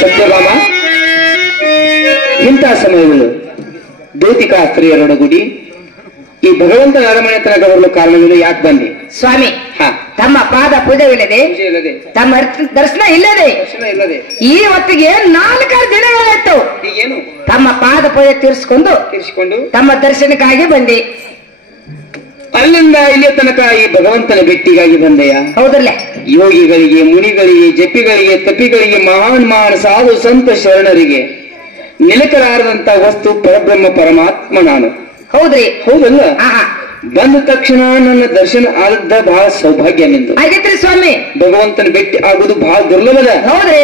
ಸತ್ಯಭಾಮ, ಇಂಥ ಸಮಯಗಳು ದೌತಿಕ ಸ್ತ್ರೀಯರೊಡಗೂಡಿ ಈ ಭಗವಂತನ ಅರಮನೆ ತನಕ ಬರಲು ಕಾರಣಗಳು ಯಾಕೆ ಬಂದೆ ಸ್ವಾಮಿ? ಹಾ, ತಮ್ಮ ಪಾದ ಪೂಜೆವಿಲ್ಲದೆ, ಪೂಜೆ ಇಲ್ಲದೆ, ತಮ್ಮ ದರ್ಶನ ಇಲ್ಲದೆ ದರ್ಶನ ಇಲ್ಲದೆ ಈ ಹೊತ್ತಿಗೆ 4 ದಿನಗಳಾಯ್ತು. ಈಗೇನು ತಮ್ಮ ಪಾದ ಪೂಜೆ ತೀರಿಸಿಕೊಂಡು ತಮ್ಮ ದರ್ಶನಕ್ಕಾಗಿ ಬಂದೆ. ಅಲ್ಲಿಂದ ಇಲ್ಲಿಯ ತನಕ ಈ ಭಗವಂತನ ಭೇಟಿಗಾಗಿ ಬಂದೆಯ? ಹೌದಲ್ಲ? ಯೋಗಿಗಳಿಗೆ, ಮುನಿಗಳಿಗೆ, ಜಪಿಗಳಿಗೆ, ತಪಿಗಳಿಗೆ, ಮಹಾನ್ ಮಹಾನ್ ಸಾಧು ಸಂತ ಶರಣರಿಗೆ ನಿಲಕಲಾರದಂತ ವಸ್ತು ಪರಬ್ರಹ್ಮ ಪರಮಾತ್ಮ ನಾನು. ಹೌದ್ರಿ? ಹೌದಲ್ಲ? ಹಾ. ಬಂದ ತಕ್ಷಣ ನನ್ನ ದರ್ಶನ ಆದದ್ದ ಬಹಳ ಸೌಭಾಗ್ಯ ನಿಂದು. ಆಗೈತ್ರಿ ಸ್ವಾಮಿ. ಭಗವಂತನ ಭೇಟಿ ಆಗುದು ಬಹಳ ದುರ್ಲಭದ. ಹೌದ್ರಿ?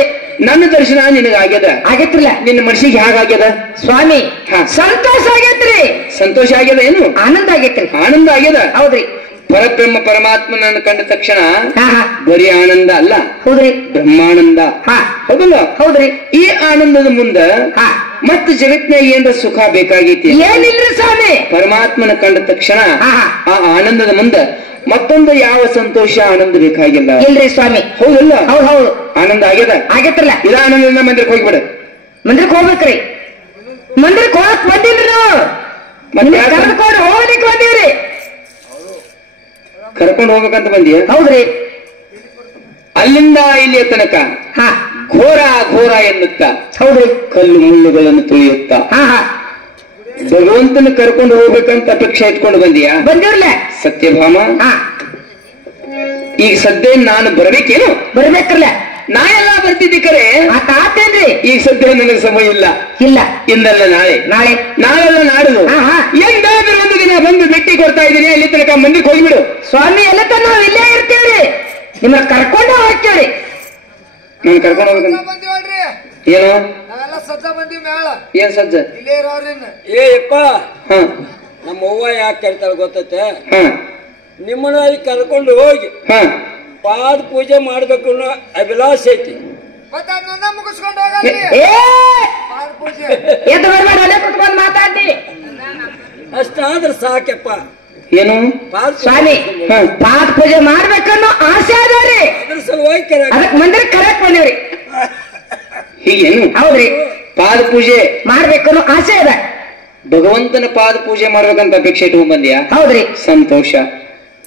ನನ್ನ ದರ್ಶನ ನಿನಗಾಗ್ಯದ. ಆಗೈತ್ರಲ್ಲ? ನಿನ್ನ ಮನಸ್ಸಿಗೆ ಹೇಗಾಗ್ಯದ ಸ್ವಾಮಿ? ಹಾ. ಸಂತೋಷ ಆಗೈತ್ರಿ. ಸಂತೋಷ ಆಗ್ಯದ? ಏನು ಆನಂದ ಆಗೈತ್ರಿ. ಆನಂದ ಆಗ್ಯದ? ಹೌದ್ರಿ? ಪರಬ್ರಹ್ಮ ಪರಮಾತ್ಮನನ್ನು ಕಂಡ ತಕ್ಷಣ ಹಾ. ಬರೀ ಆನಂದ ಅಲ್ಲ, ಹೌದ್ರಿ? ಬ್ರಹ್ಮಾನಂದ. ಹಾ. ಹೌದಲ್ಲ? ಹೌದ್ರಿ? ಈ ಆನಂದದ ಮುಂದ ಹಾ. ಮತ್ತೆ ಜಗತ್ತಿನಾಗ ಏನ್ರ ಸುಖ ಬೇಕಾಗೈತಿ? ಏನಿಲ್ರಿ ಸ್ವಾಮಿ. ಪರಮಾತ್ಮನ ಕಂಡ ತಕ್ಷಣ ಹಾ. ಆ ಆನಂದದ ಮುಂದ ಮತ್ತೊಂದು ಯಾವ ಸಂತೋಷ ಆನಂದ ಬೇಕಾಗಿಲ್ಲ. ಇಲ್ರಿ ಸ್ವಾಮಿ? ಹೌದಲ್ಲ? ಹೌದು. ಆನಂದ ಆಗ್ಯದ? ಆಗೈತ್ರಲ್ಲ? ಇದ ಆನಂದದಿಂದ ಮಂದಿರಕ್ಕೆ ಹೋಗ್ಬಿಡ. ಮಂದಿರಕ್ಕೆ ಹೋಗ್ಬೇಕ್ರಿ. ಮಂದಿರಕ್ಕೆ ಹೋಗಕ್ ಬಂದಿಲ್ರಿ ನಾವು. ಕರೆದುಕೊಂಡು ಹೋಗ್ಲಿಕ್ಕೆ ಬಂದೀವ್ರಿ. ಕರ್ಕೊಂಡು ಹೋಗ್ಬೇಕಂತ ಬಂದಿಯ? ಹೌದ್ರಿ? ಅಲ್ಲಿಂದ ಇಲ್ಲಿಯ ತನಕ ಹಾ. ಘೋರ ಘೋರ ಎನ್ನುತ್ತ ಹೌದ್ರಿ? ಕಲ್ಲು ಮುಳ್ಳುಗಳನ್ನು ತುಳಿಯುತ್ತ ಹಾ. ಭಗವಂತನ ಕರ್ಕೊಂಡು ಹೋಗ್ಬೇಕಂತ ಅಪೇಕ್ಷೆ ಇಟ್ಕೊಂಡು ಬಂದಿಯಾ? ಬಂದಿರ್ಲ? ಸತ್ಯಭಾಮ, ಹಾ. ಈಗ ಸದ್ಯ ನಾನು ಬರ್ಬೇಕೇನು? ಬರ್ಬೇಕ್ರಲ್ಲ? ನಾ ಎಲ್ಲ ಬರ್ತಿದ್ದಿ ಕರೆ. ಆತೇನ್ರಿ? ಈಗ ಸದ್ಯ ನನಗೆ ಸಮಯ ಇಲ್ಲ. ಇಲ್ಲ. ಇಂದಲ್ಲ ನಾಳೆ, ನಾಳೆಲ್ಲ ನಾಡುದು. ಎಂದಾದ್ರೂ ಒಂದು ದಿನ ಬಂದು ಭೇಟಿ ಕೊಡ್ತಾ ಇದ್ದೀನಿ. ಅಲ್ಲಿ ತನಕ ಮಂದಿರಕ್ಕೆ ಹೋಗ್ಬಿಡು. ಸ್ವಾಮಿ, ಎಲ್ಲ ತನ ನಾವು ಇಲ್ಲೇ ಇರ್ತೀವ್ರಿ. ನಿಮ್ಮನ್ನ ಕರ್ಕೊಂಡು ಹೋಗ್ತೀವ್ರಿ. ನಾನು ಕರ್ಕೊಂಡು ಹೋಗ್ಬೇಕಂತ ಏನು? ನಾವೆಲ್ಲ ಸಜ್ಜ ಬಂದಿ ಮೇಳ. ಏನ್ ಸಜ್ಜ? ಇಲ್ಲೇ ಇರೋರಿನ್ನ. ಏಪ್ಪ, ಹ, ನಮ್ಮ ಅವ್ವ ಯಾಕೆ ಕರಿತಾಳ ಗೊತ್ತೈತೆ? ಹ, ನಿಮ್ಮನ್ನ ಅಲ್ಲಿ ಕರ್ಕೊಂಡು ಹೋಗಿ ಹ. ಪಾದ ಪೂಜೆ ಮಾಡ್ಬೇಕು ಅನ್ನೋ ಅಭಿಲಾಷ ಐತಿ. ಮತ್ತೆ ಅದನ್ನ ಮುಗಿಸ್ಕೊಂಡು ಹೋಗಲ್ರಿ. ಪಾದ ಪೂಜೆ ಎದ್ದು ಬರ್ಬೇಡ, ಅಲ್ಲೇ ಕುತ್ಕೊಂಡು ಮಾತಾಡಿ. ಅಷ್ಟಾದ್ರೆ ಸಾಕೆಪ್ಪ. ಏನು? ಪಾದ ಸ್ವಾಮಿ, ಪಾದ ಪೂಜೆ ಮಾಡ್ಬೇಕನ್ನೋ ಆಸೆ ಅದಾರಿ. ಅದ್ರ ಸಲುವಾಗಿ ಕರೆ. ಅದಕ್ಕೆ ಮಂದಿರಕ್ಕೆ ಕರೆಕ್ಟ್ ಬಂದಿವ್ರಿ. ಹೀಗೇನು? ಹೌದ್ರಿ? ಪಾದ ಪೂಜೆ ಮಾಡ್ಬೇಕನ್ನೋ ಆಸೆ ಅದ. ಭಗವಂತನ ಪಾದ ಪೂಜೆ ಮಾಡ್ಬೇಕಂತ ಅಪೇಕ್ಷೆ ಇಟ್ಕೊಂಡ್ ಬಂದಿಯಾ? ಹೌದ್ರಿ? ಸಂತೋಷ.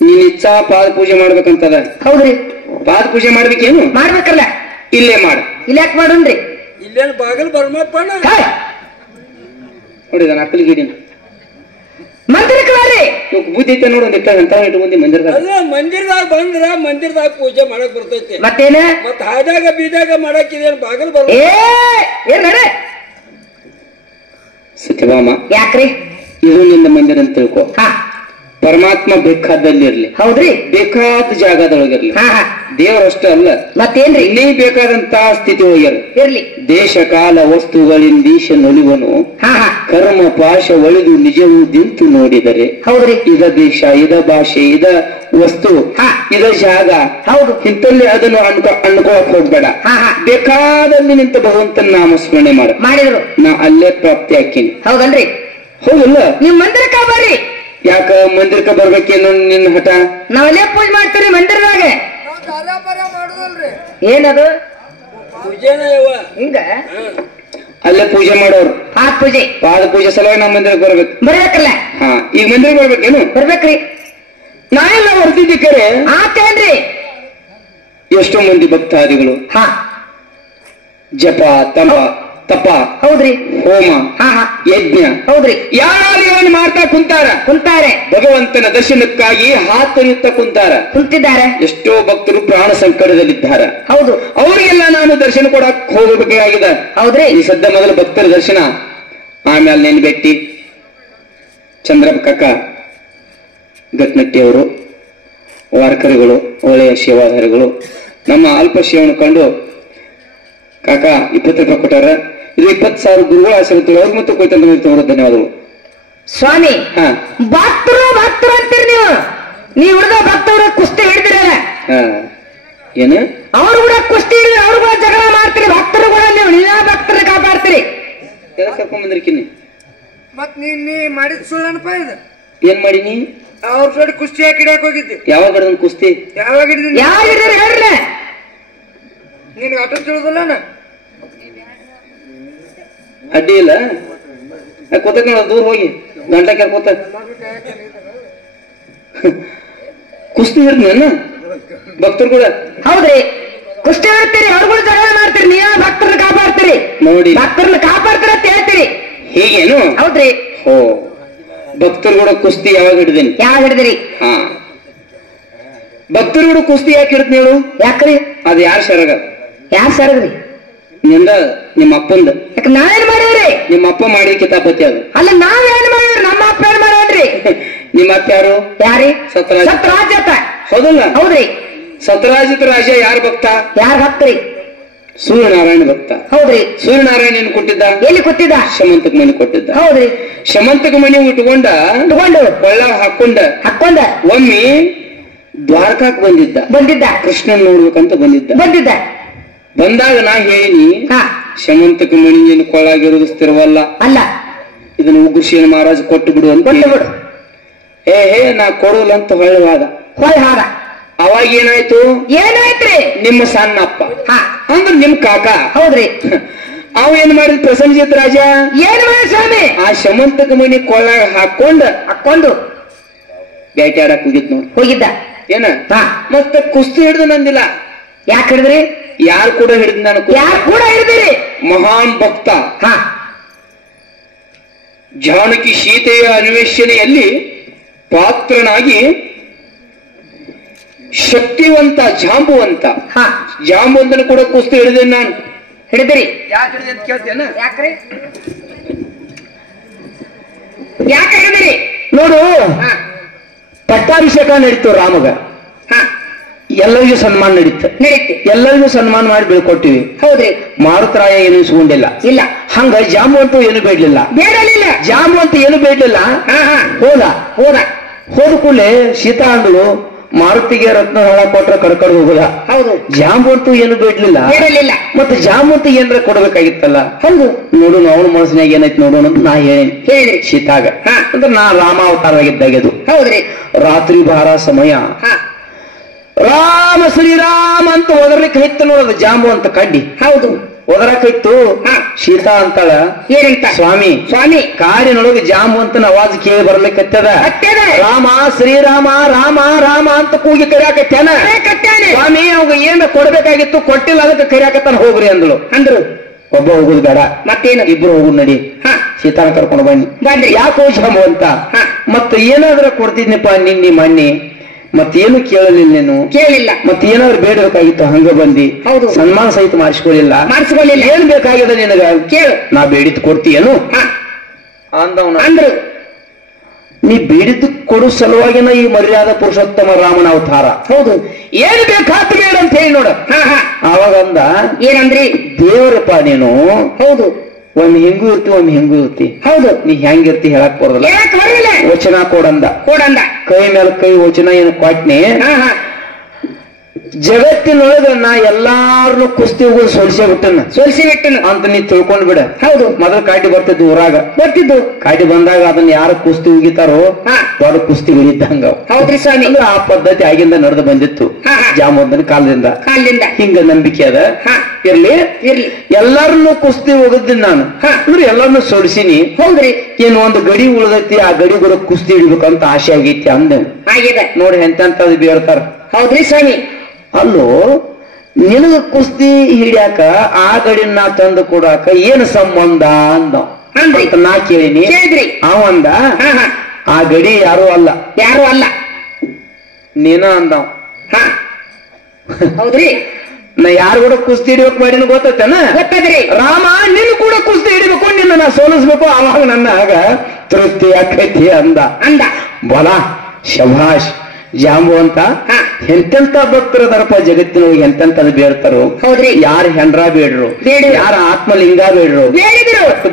ನೀನ್ ಇಚ್ಛಾ ಪಾದ ಪೂಜೆ ಮಾಡ್ಬೇಕಂತದ. ಹೌದ್ರಿ? ಪಾದ ಪೂಜೆ ಮಾಡ್ಬೇಕೇನು? ಮಾಡ್ಬೇಕಲ್ಲ? ಇಲ್ಲೇ ಮಾಡ. ಇಲ್ಲ ಯಾಕೆ ಮಾಡೋಣ್ರಿ? ಇಲ್ಲೇನು ಬಾಗಿಲು ಬರ್ಮಪ್ಪಣ್ಣ? ನೋಡಿ ನಾನು ಅಕ್ಕಲಿಗಿಡಿ ಮಂದಿರಕ್ಕೆ ಬರ್ರಿ. ಬುದ್ಧಿ ಐತೆ ನೋಡು. ಒಂದಿಟ್ಟ ಅಂತ ಇಟ್ಕೊಂಡಿ ಮಂದಿರದಾಗ. ಅಲ್ಲ, ಮಂದಿರದಾಗ ಬಂದ್ರ ಮಂದಿರದಾಗ ಪೂಜೆ ಮಾಡಕ್ ಬರ್ತೈತಿ. ಮತ್ತೇನ? ಮತ್ ಹಾದಾಗ ಬೀದಾಗ ಮಾಡಕ್ ಇದೇನು ಬಾಗಿಲು ಬರ್? ಏನ್ ನಡೆ? ಸತ್ಯಭಾಮ, ಯಾಕ್ರಿ? ಇದು ನಿನ್ನ ಮಂದಿರ ಅಂತ ತಿಳ್ಕೊ. ಹಾ. ಪರಮಾತ್ಮ ಬೇಕಾದಲ್ಲಿರ್ಲಿ, ಹೌದ್ರಿ? ಬೇಕಾದ ಜಾಗದೊಳಗಿರ್ಲಿ. ಹಾ. ದೇವರಷ್ಟೇ ಅಲ್ಲ, ಮತ್ತೇನ್ರಿ? ಇನ್ನೇ ಬೇಕಾದಂತ ಸ್ಥಿತಿ ಒಳಗ್ಯಾರ. ಇರ್ಲಿ. ದೇಶ ಕಾಲ ವಸ್ತುಗಳಿಂದ ಈಶ ನೊಲಿವನು ಹಾ. ಕರ್ಮ ಪಾಶ ಒಳಿದು ನಿಜವು ನಿಂತು ನೋಡಿದರೆ. ಹೌದ್ರಿ? ಇದ ದೇಶ, ಇದ ಭಾಷೆ, ಇದ ವಸ್ತು, ಇದ ಜಾಗ. ಹೌದು. ಇಂತಲ್ಲಿ ಅದನ್ನು ಅನ್ಕೋಕ್ ಹೋಗ್ಬೇಡ. ಬೇಕಾದಲ್ಲಿ ನಿಂತ ಭಗವಂತನ ನಾಮಸ್ಮರಣೆ ಮಾಡಿದ್ರು ನಾ ಅಲ್ಲೇ ಪ್ರಾಪ್ತಿ ಹಾಕಿನಿ. ಹೌದಲ್ರಿ? ಹೌದಲ್ಲ? ನೀವ್ ಮಂದಿರಕ್ಕ ಬರ್ರಿ. ಯಾಕ ಮಂದಿರಕ್ಕೆ ಬರ್ಬೇಕೇನು ನಿನ್ನ ಹಠ? ನಾವಲ್ಲೇ ಪೂಜೆ ಮಾಡ್ತೀವಿ ಮಂದಿರದಾಗ. ನಾವು ಕಾರ್ಯಾಪರ ಮಾಡುದಲ್ರಿ. ಏನದು? ಪೂಜೆನ ಯವ್ವ. ಹಿಂಗ ಅಲ್ಲೇ ಪೂಜೆ ಮಾಡೋರು. ಪಾದ ಪೂಜೆ ಸಲುವಾಗಿ ನಾವು ಮಂದಿರಕ್ಕೆ ಬರ್ಬೇಕು. ಬರ್ಬೇಕಲ್ಲ? ಹಾ. ಈಗ ಮಂದಿರಕ್ಕೆ ಬರ್ಬೇಕೇನು? ಬರ್ಬೇಕ್ರಿ. ನಾ ಎಲ್ಲ ಹೊರತಿದ್ದಿ ಕರೆ. ಆತೇನ್ರಿ? ಎಷ್ಟೋ ಮಂದಿ ಭಕ್ತಾದಿಗಳು ಹಾ ಜಪ ತಪ ಹೌದ್ರಿ, ಹೋಮ ಯಜ್ಞ ಹೌದ್ರಿ, ಯಾರು ಮಾಡ್ತಾ ಕುಂತಾರೆ. ಭಗವಂತನ ದರ್ಶನಕ್ಕಾಗಿ ಹಾತೊರೆಯುತ್ತಾ ಕುಂತಿದ್ದಾರೆ. ಎಷ್ಟೋ ಭಕ್ತರು ಪ್ರಾಣ ಸಂಕಟದಲ್ಲಿದ್ದಾರೆ. ಹೌದು, ಅವರಿಗೆಲ್ಲ ನಾನು ದರ್ಶನ ಕೊಡಕ್ ಹೋಗಬೇಕಾಗಿದೆ. ಹೌದ್ರಿ. ಈ ಸದ್ಯ ಮೊದಲು ಭಕ್ತರ ದರ್ಶನ, ಆಮೇಲೆ ನೆನ್ ಬೆಟ್ಟಿ ಚಂದ್ರಪ್ಪ ಕಾಕ ಗಟ್ನಟ್ಟಿಯವರು, ವಾರ್ಕರಿಗಳು, ಒಳ್ಳೆಯ ಸೇವಾಧಾರಿಗಳು ನಮ್ಮ ಅಲ್ಪ ಸೇವನ ಕಂಡು ಕಾಕ 20 ರೂಪಾಯಿ ಕೊಟ್ಟಾರ. ಇದು 20,000 ಗುರುಗಳ ಆಶೀರ್ವಾದ ಅವ್ರ ಮತ್ತು ಕೊಯ್ತಂತ ಧನ್ಯವಾದಗಳು ಸ್ವಾಮಿ. ಭಕ್ತರು ಅಂತೀರಿ ನೀವು ಹುಡುಗ ಭಕ್ತವ್ರ ಕುಸ್ತಿ ಹಿಡಿದಿರಲ್ಲ. ಏನು ಅವ್ರು ಕೂಡ ಕುಸ್ತಿ ಹಿಡಿದ್ರೆ ಅವ್ರು ಕೂಡ ಜಗಳ ಮಾಡ್ತೀರಿ. ಭಕ್ತರು ಕೂಡ ನೀವೇ ಭಕ್ತರ ಕಾಪಾಡ್ತೀರಿ. ಕರ್ಕೊಂಡ್ ಬಂದ್ರಿಕಿನಿ ಮತ್ ನೀ ಮಾಡಿದ ಸುಳ್ಳನಪ್ಪ ಇದು. ಏನ್ ಮಾಡೀನಿ? ಅವ್ರ ಜೋಡಿ ಕುಸ್ತಿ ಹಾಕಿ ಹಿಡಿಯಕ್ ಹೋಗಿದ್ದೆ. ಯಾವಾಗ ಹಿಡ್ದನ್ ಕುಸ್ತಿ? ಯಾವಾಗ ಹಿಡಿದಿದ್ದೆ? ಯಾರು ಹಿಡಿದ್ರಿ ಹೇಳ್ರಿ? ನಿನ್ಗೆ ಅಟ ತಿಳಿದಿಲ್ಲ? ಅಡ್ಡಿ ಇಲ್ಲ, ಕೂತಕ್ ನೋಡ ದೂರ ಹೋಗಿ ಗಂಟ ಕೆರ್ಕೋತ ಕುಸ್ತಿ ಹಿಡ್ದ ಭಕ್ತರು ಕೂಡ. ಹೌದ್ರಿ, ಕುಸ್ತಿ ಹೇಳ್ತೀರಿ, ಅವ್ರುಗಳು ಜಗಳ ಮಾಡ್ತೀರಿ, ನೀವ ಭಕ್ತರನ್ನ ಕಾಪಾಡ್ತೀರಿ, ನೋಡಿ ಭಕ್ತರನ್ನ ಕಾಪಾಡ್ತೀರ ಅಂತ ಹೇಳ್ತೀರಿ. ಹೀಗೇನು? ಹೌದ್ರಿ. ಓ, ಭಕ್ತರು ಕೂಡ ಕುಸ್ತಿ ಯಾವಾಗ ಹಿಡ್ದೇನಿ? ಯಾವಾಗ ಹಿಡಿದ್ರಿ? ಹಾ, ಭಕ್ತರು ಕೂಡ ಕುಸ್ತಿ ಯಾಕೆ ಹಿಡ್ತೀನಿ ಹೇಳು? ಯಾಕ್ರಿ? ಅದು ಯಾರ ಶರಗ? ಯಾರ್ ಸರಗ್ರಿ? ನಿಂದ ನಿಮ್ಮ ಅಪ್ಪಂದ. ಯಾಕ ನಾವೇನ್ ಮಾಡಿವ್ರಿ? ನಿಮ್ಮ ಅಪ್ಪ ಮಾಡಿದ ಕಿತಾಪತಿ ಅದು. ಅಲ್ಲ ನಾವೇನ್ ಮಾಡಿವ್ರಿ? ನಮ್ಮ ಅಪ್ಪ ಏನ್ ಮಾಡ್ರಿ? ನಿಮ್ಮ ಅಪ್ಪ ಯಾರು? ಯಾರಿ? ಸತ್ರಾಜ. ಸತ್ರಾಜತ. ಹೌದಲ್ಲ? ಹೌದ್ರಿ. ಸತ್ರಾಜಿತ ರಾಜ ಯಾರ ಭಕ್ತ? ಯಾರ್ ಭಕ್ತರಿ? ಸೂರ್ಯನಾರಾಯಣ ಭಕ್ತ. ಹೌದ್ರಿ. ಸೂರ್ಯನಾರಾಯಣ ಏನ್ ಕೊಟ್ಟಿದ್ದ? ಎಲ್ಲಿ ಕೊಟ್ಟಿದ್ದ? ಶಮಂತಕ ಮನೆ ಕೊಟ್ಟಿದ್ದ. ಹೌದ್ರಿ. ಶಮಂತಕ ಮನೆ ಉಟ್ಕೊಂಡ ತಗೊಂಡು ಕೊಳ್ಳ ಹಾಕೊಂಡ ಒಮ್ಮೆ ದ್ವಾರಕಾಕ್ ಬಂದಿದ್ದ. ಕೃಷ್ಣನ್ ನೋಡ್ಬೇಕಂತ ಬಂದಿದ್ದ. ಬಂದಾಗ ನಾ ಹೇಳಿನಿ, ಶಮಂತಕ ಮಣಿ ಏನು ಕೊಳ್ಳಾಗಿರೋದು ಸ್ಥಿರವಲ್ಲ, ಅಲ್ಲ, ಇದನ್ನ ಉಗ್ರಸೇನ ಮಹಾರಾಜ್ ಕೊಟ್ಟು ಬಿಡು ಅಂತ. ಹೇ ನಾ ಕೊಡೋಲ್ಲ ಅಂತ ಹೊಳ್ಳುವಾಗ ಅವಾಗ ಏನಾಯ್ತು? ಏನಾಯ್ತ್ರಿ? ನಿಮ್ಮ ಸಣ್ಣಪ್ಪ ಅಂದ್ರೆ ನಿಮ್ ಕಾಕ. ಹೌದ್ರಿ. ಅವ ಏನ್ ಮಾಡಿದ? ಪ್ರಸಂಜಿತ್ ರಾಜ ಏನ್ ಮಾಡಿ ಸ್ವಾಮಿ? ಆ ಶಮಂತಕ ಮಣಿ ಕೊಳ್ಳಾಗ ಹಾಕೊಂಡು ಬೇಟೆ ಆಡಕ್ ಹೋಗಿದ್ದ. ಏನ ಮತ್ತ ಕುಸ್ತಿ ಹಿಡಿದು ನಂದಿಲ್ಲ. ಯಾಕೆ ಹಿಡಿದ್ರಿ? ಯಾರು ಕೂಡ ಹಿಡಿದ? ನಾನು ಯಾರು ಕೂಡ ಹಿಡಿದಿರಿ? ಮಹಾನ್ ಭಕ್ತ ಜಾನಕಿ ಸೀತೆಯ ಅನ್ವೇಷಣೆಯಲ್ಲಿ ಪಾತ್ರನಾಗಿ ಶಕ್ತಿವಂತ ಜಾಂಬುವಂತನ ಕೂಡ ಕುಸ್ತಿ ಹಿಡಿದೆ ನಾನು. ಹಿಡಿದಿರಿ? ಯಾಕೆ ಹಿಡಿದೆ ಅಂತ ಕೇಳ್ತೇನ? ಯಾಕ್ರಿ? ಯಾಕೆ ಹಿಡಿದಿರಿ? ನೋಡು, ಪಟ್ಟಾಭಿಷೇಕ ನಡೀತು ರಾಮಗ. ಎಲ್ಲರಿಗೂ ಸನ್ಮಾನ ನಡೀತು. ಎಲ್ಲರಿಗೂ ಸನ್ಮಾನ ಮಾಡಿ ಬೀಳ್ಕೊಟ್ಟಿವಿ. ಹೌದ್ರಿ. ಮಾರುತರಾಯ ಏನು ಇಸ್ಕೊಂಡಿಲ್ಲ. ಇಲ್ಲ. ಹಂಗ ಜಾಂಬು ಅಂತೂ ಏನು ಬೇಡಲಿಲ್ಲ. ಜಾಂಬು ಅಂತ ಏನು ಬೇಡಲಿಲ್ಲ. ಹೋದ ಕೂಡಲೇ ಸೀತಾ ಅಂದಳು, ಮಾರುತಿಗೆ ರತ್ನ ಹಣ ಕೊಟ್ರೆ ಕರ್ಕೊಂಡು ಹೋಗುದ. ಹೌದು. ಜಾಂಬು ಅಂತೂ ಏನು ಬೇಡಲಿಲ್ಲ. ಮತ್ತೆ ಜಾಂಬು ಅಂತ ಏನಾರ ಕೊಡ್ಬೇಕಾಗಿತ್ತಲ್ಲ. ಹೌದು. ನೋಡು, ಅವನ ಮನಸ್ಸಿನಾಗ ಏನೈತಿ ನೋಡೋಣ ಅಂತ ನಾ ಹೇಳಿ ಸೀತಾಗ. ಅಂದ್ರೆ ನಾ ರಾಮಾವತಾರವಾಗಿದ್ದಾಗ ಅದು. ಹೌದ್ರಿ. ರಾತ್ರಿ ಭಾರ ಸಮಯ ರಾಮ ಶ್ರೀರಾಮ ಅಂತ ಒದರ್ಲಿಕ್ಕೆ ಹೈತ ನೋಡೋದು ಜಾಂಬು ಅಂತ ಕಡ್ಡಿ. ಹೌದು. ಒದರಕೈತು. ಸೀತಾ ಅಂತಾಳ, ಏನಂತ? ಸ್ವಾಮಿ ಕಾಡಿನೊಳಗೆ ಜಾಂಬು ಅಂತ ಅವಾಜ್ ಕೇಳಿ ಬರ್ಲಿಕ್ಕತ್ತದ. ರಾಮ ಶ್ರೀರಾಮ ರಾಮ ರಾಮ ಅಂತ ಕೂಗಿ ಕರಿಯಾಕತ್ತಾನ. ಸ್ವಾಮಿ ಅವಾಗ ಏನ ಕೊಡ್ಬೇಕಾಗಿತ್ತು, ಕೊಟ್ಟಿಲ್ಲ, ಅದಕ್ಕೆ ಕರಿಯಾಕತ್ತಾನ. ಹೋಗ್ರಿ ಅಂದ್ರು. ಒಬ್ಬ ಹೋಗುದು ಬೇಡ, ಮತ್ತೇನು ಇಬ್ರು ಹೋಗುದು ನಡಿ. ಸೀತಾನ ಕರ್ಕೊಂಡು ಬನ್ನಿ. ಯಾಕೋ ಜಾಂಬು ಅಂತ? ಮತ್ತ ಏನಾದ್ರ ಕೊಡ್ತಿದ್ನಿಪ್ಪ ನಿನ್ನಿ ಮಣ್ಣಿ, ಮತ್ತೇನು ಕೇಳಲಿಲ್ಲ. ಮತ್ತೇನಾದ್ರು ಬೇಡಬೇಕಾಗಿತ್ತು, ಹಂಗ ಬಂದಿ. ಸನ್ಮಾನ ಸಹಿತ ಮಾಡಿಸ್ಕೊಳ್ಳಿಲ್ಲ. ಏನ್ ಬೇಕಾಗಿದೆ ನಿನಗ? ಕೇಳು, ನಾ ಬೇಡಿದ್ ಕೊಡ್ತೀಯೇನು ಅಂದ್ರು. ನೀ ಬೇಡಿದ್ದು ಕೊಡು ಸಲುವಾಗಿನ ಈ ಮರ್ಯಾದ ಪುರುಷೋತ್ತಮ ರಾಮನ ಅವತಾರ. ಹೌದು. ಏನ್ ಬೇಕಾದ ಬೇಡ ಅಂತ ಹೇಳಿ ನೋಡ. ಅವಾಗ ಅಂದ, ಏನಂದ್ರಿ? ದೇವರಪ್ಪ ನೀನು. ಹೌದು. ಒಮ್ಮೆ ಹೆಂಗೂ ಇರ್ತಿ, ಒಮ್ಮೆ ಹೆಂಗೂ ಇರ್ತಿ. ಹೌದು. ನೀ ಹೆಂಗಿರ್ತಿ ಹೇಳಕ್ ಬರೋದಲ್ಲ. ವಚನ ಕೊಡಂದ. ಕೈ ಮೇಲೆ ಕೈ ವಚನ ಏನು ಕೊಟ್ನಿ. ಜಗತ್ತಿನೊಳಗ ನಾ ಎಲ್ಲಾರನು ಕುಸ್ತಿ ಹೋಗೋದು ಸೋಲ್ಸೇ ಬಿಟ್ಟನ ಅಂತ ನೀ ತಿಳ್ಕೊಂಡ್ ಬಿಡ. ಹೌದು. ಮೊದಲು ಕಾಟಿ ಬರ್ತಿದ್ದು ಊರಾಗ. ಕಾಟಿ ಬಂದಾಗ ಅದನ್ನ ಯಾರು ಕುಸ್ತಿ ಉಗಿತಾರೋ ದೊಡ್ಡ ಕುಸ್ತಿ ಉಗಿದ್ದಂಗ. ಹೌದ್ರಿ ಸ್ವಾಮಿ. ಆ ಪದ್ಧತಿ ಆಗಿಂದ ನಡೆದು ಬಂದಿತ್ತು ಜಾಮೋದನ ಕಾಲದಿಂದ. ಹಿಂಗ ನಂಬಿಕೆ ಅದ. ಇರ್ಲಿ. ಎಲ್ಲಾರನ್ನು ಕುಸ್ತಿ ಹೋಗಿದ್ದೀನಿ ನಾನು. ಅಂದ್ರೆ ಎಲ್ಲಾರನ್ನು ಸೋಲ್ಸಿನಿ. ಹೌದ್ರಿ. ಏನು ಒಂದು ಗಡಿ ಉಳ್ದೈತಿ, ಆ ಗಡಿ ಕೂಡ ಕುಸ್ತಿ ಹಿಡಿಬೇಕಂತ ಆಸೆ ಆಗೈತಿ ಅಂದ. ನೋಡಿ ಎಂತಂತದ್ ಬೇಡ್ತಾರ. ಹೌದ್ರಿ ಸ್ವಾಮಿ. ಅಲ್ಲೋ, ನಿನಗ ಕುಸ್ತಿ ಹಿಡಿಯಾಕ ಆ ಗಡಿನ ನಾ ತಂದು ಕೊಡಾಕ ಏನು ಸಂಬಂಧ ಅಂದ ಅಂತ ನಾ ಕೇಳಿನಿ. ಅವಂದ, ಆ ಗಡಿ ಯಾರು ಅಲ್ಲ ನೀನ ಅಂದ. ಹೌದ್ರಿ. ನಾ ಯಾರು ಕೂಡ ಕುಸ್ತಿ ಹಿಡಿಬೇಕು ಮಾಡಿನ ಗೊತ್ತೇನ? ರಾಮ ನಿನ್ ಕೂಡ ಕುಸ್ತಿ ಹಿಡಿಬೇಕು, ನಿನ್ನ ನಾ ಸೋಲಿಸ್ಬೇಕು, ಅವಾಗ ನನ್ನ ಆಗ ತೃಪ್ತಿ ಆಕೈತಿ ಅಂದ. ಬಲ ಶಭಾಷ್. ಜಾಂಬು ಅಂತ ಎಂತೆಂತ ಭಕ್ತರು ಅದರಪ್ಪ ಜಗತ್ತಿನೊಳಗೆ, ಎಂತೆಂತದ್ ಬೇಡ್ತಾರೋ. ಯಾರು ಹೆಂಡ್ರ ಬೇಡ್ರು, ಯಾರ ಆತ್ಮಲಿಂಗ ಬೇಡ್ರು,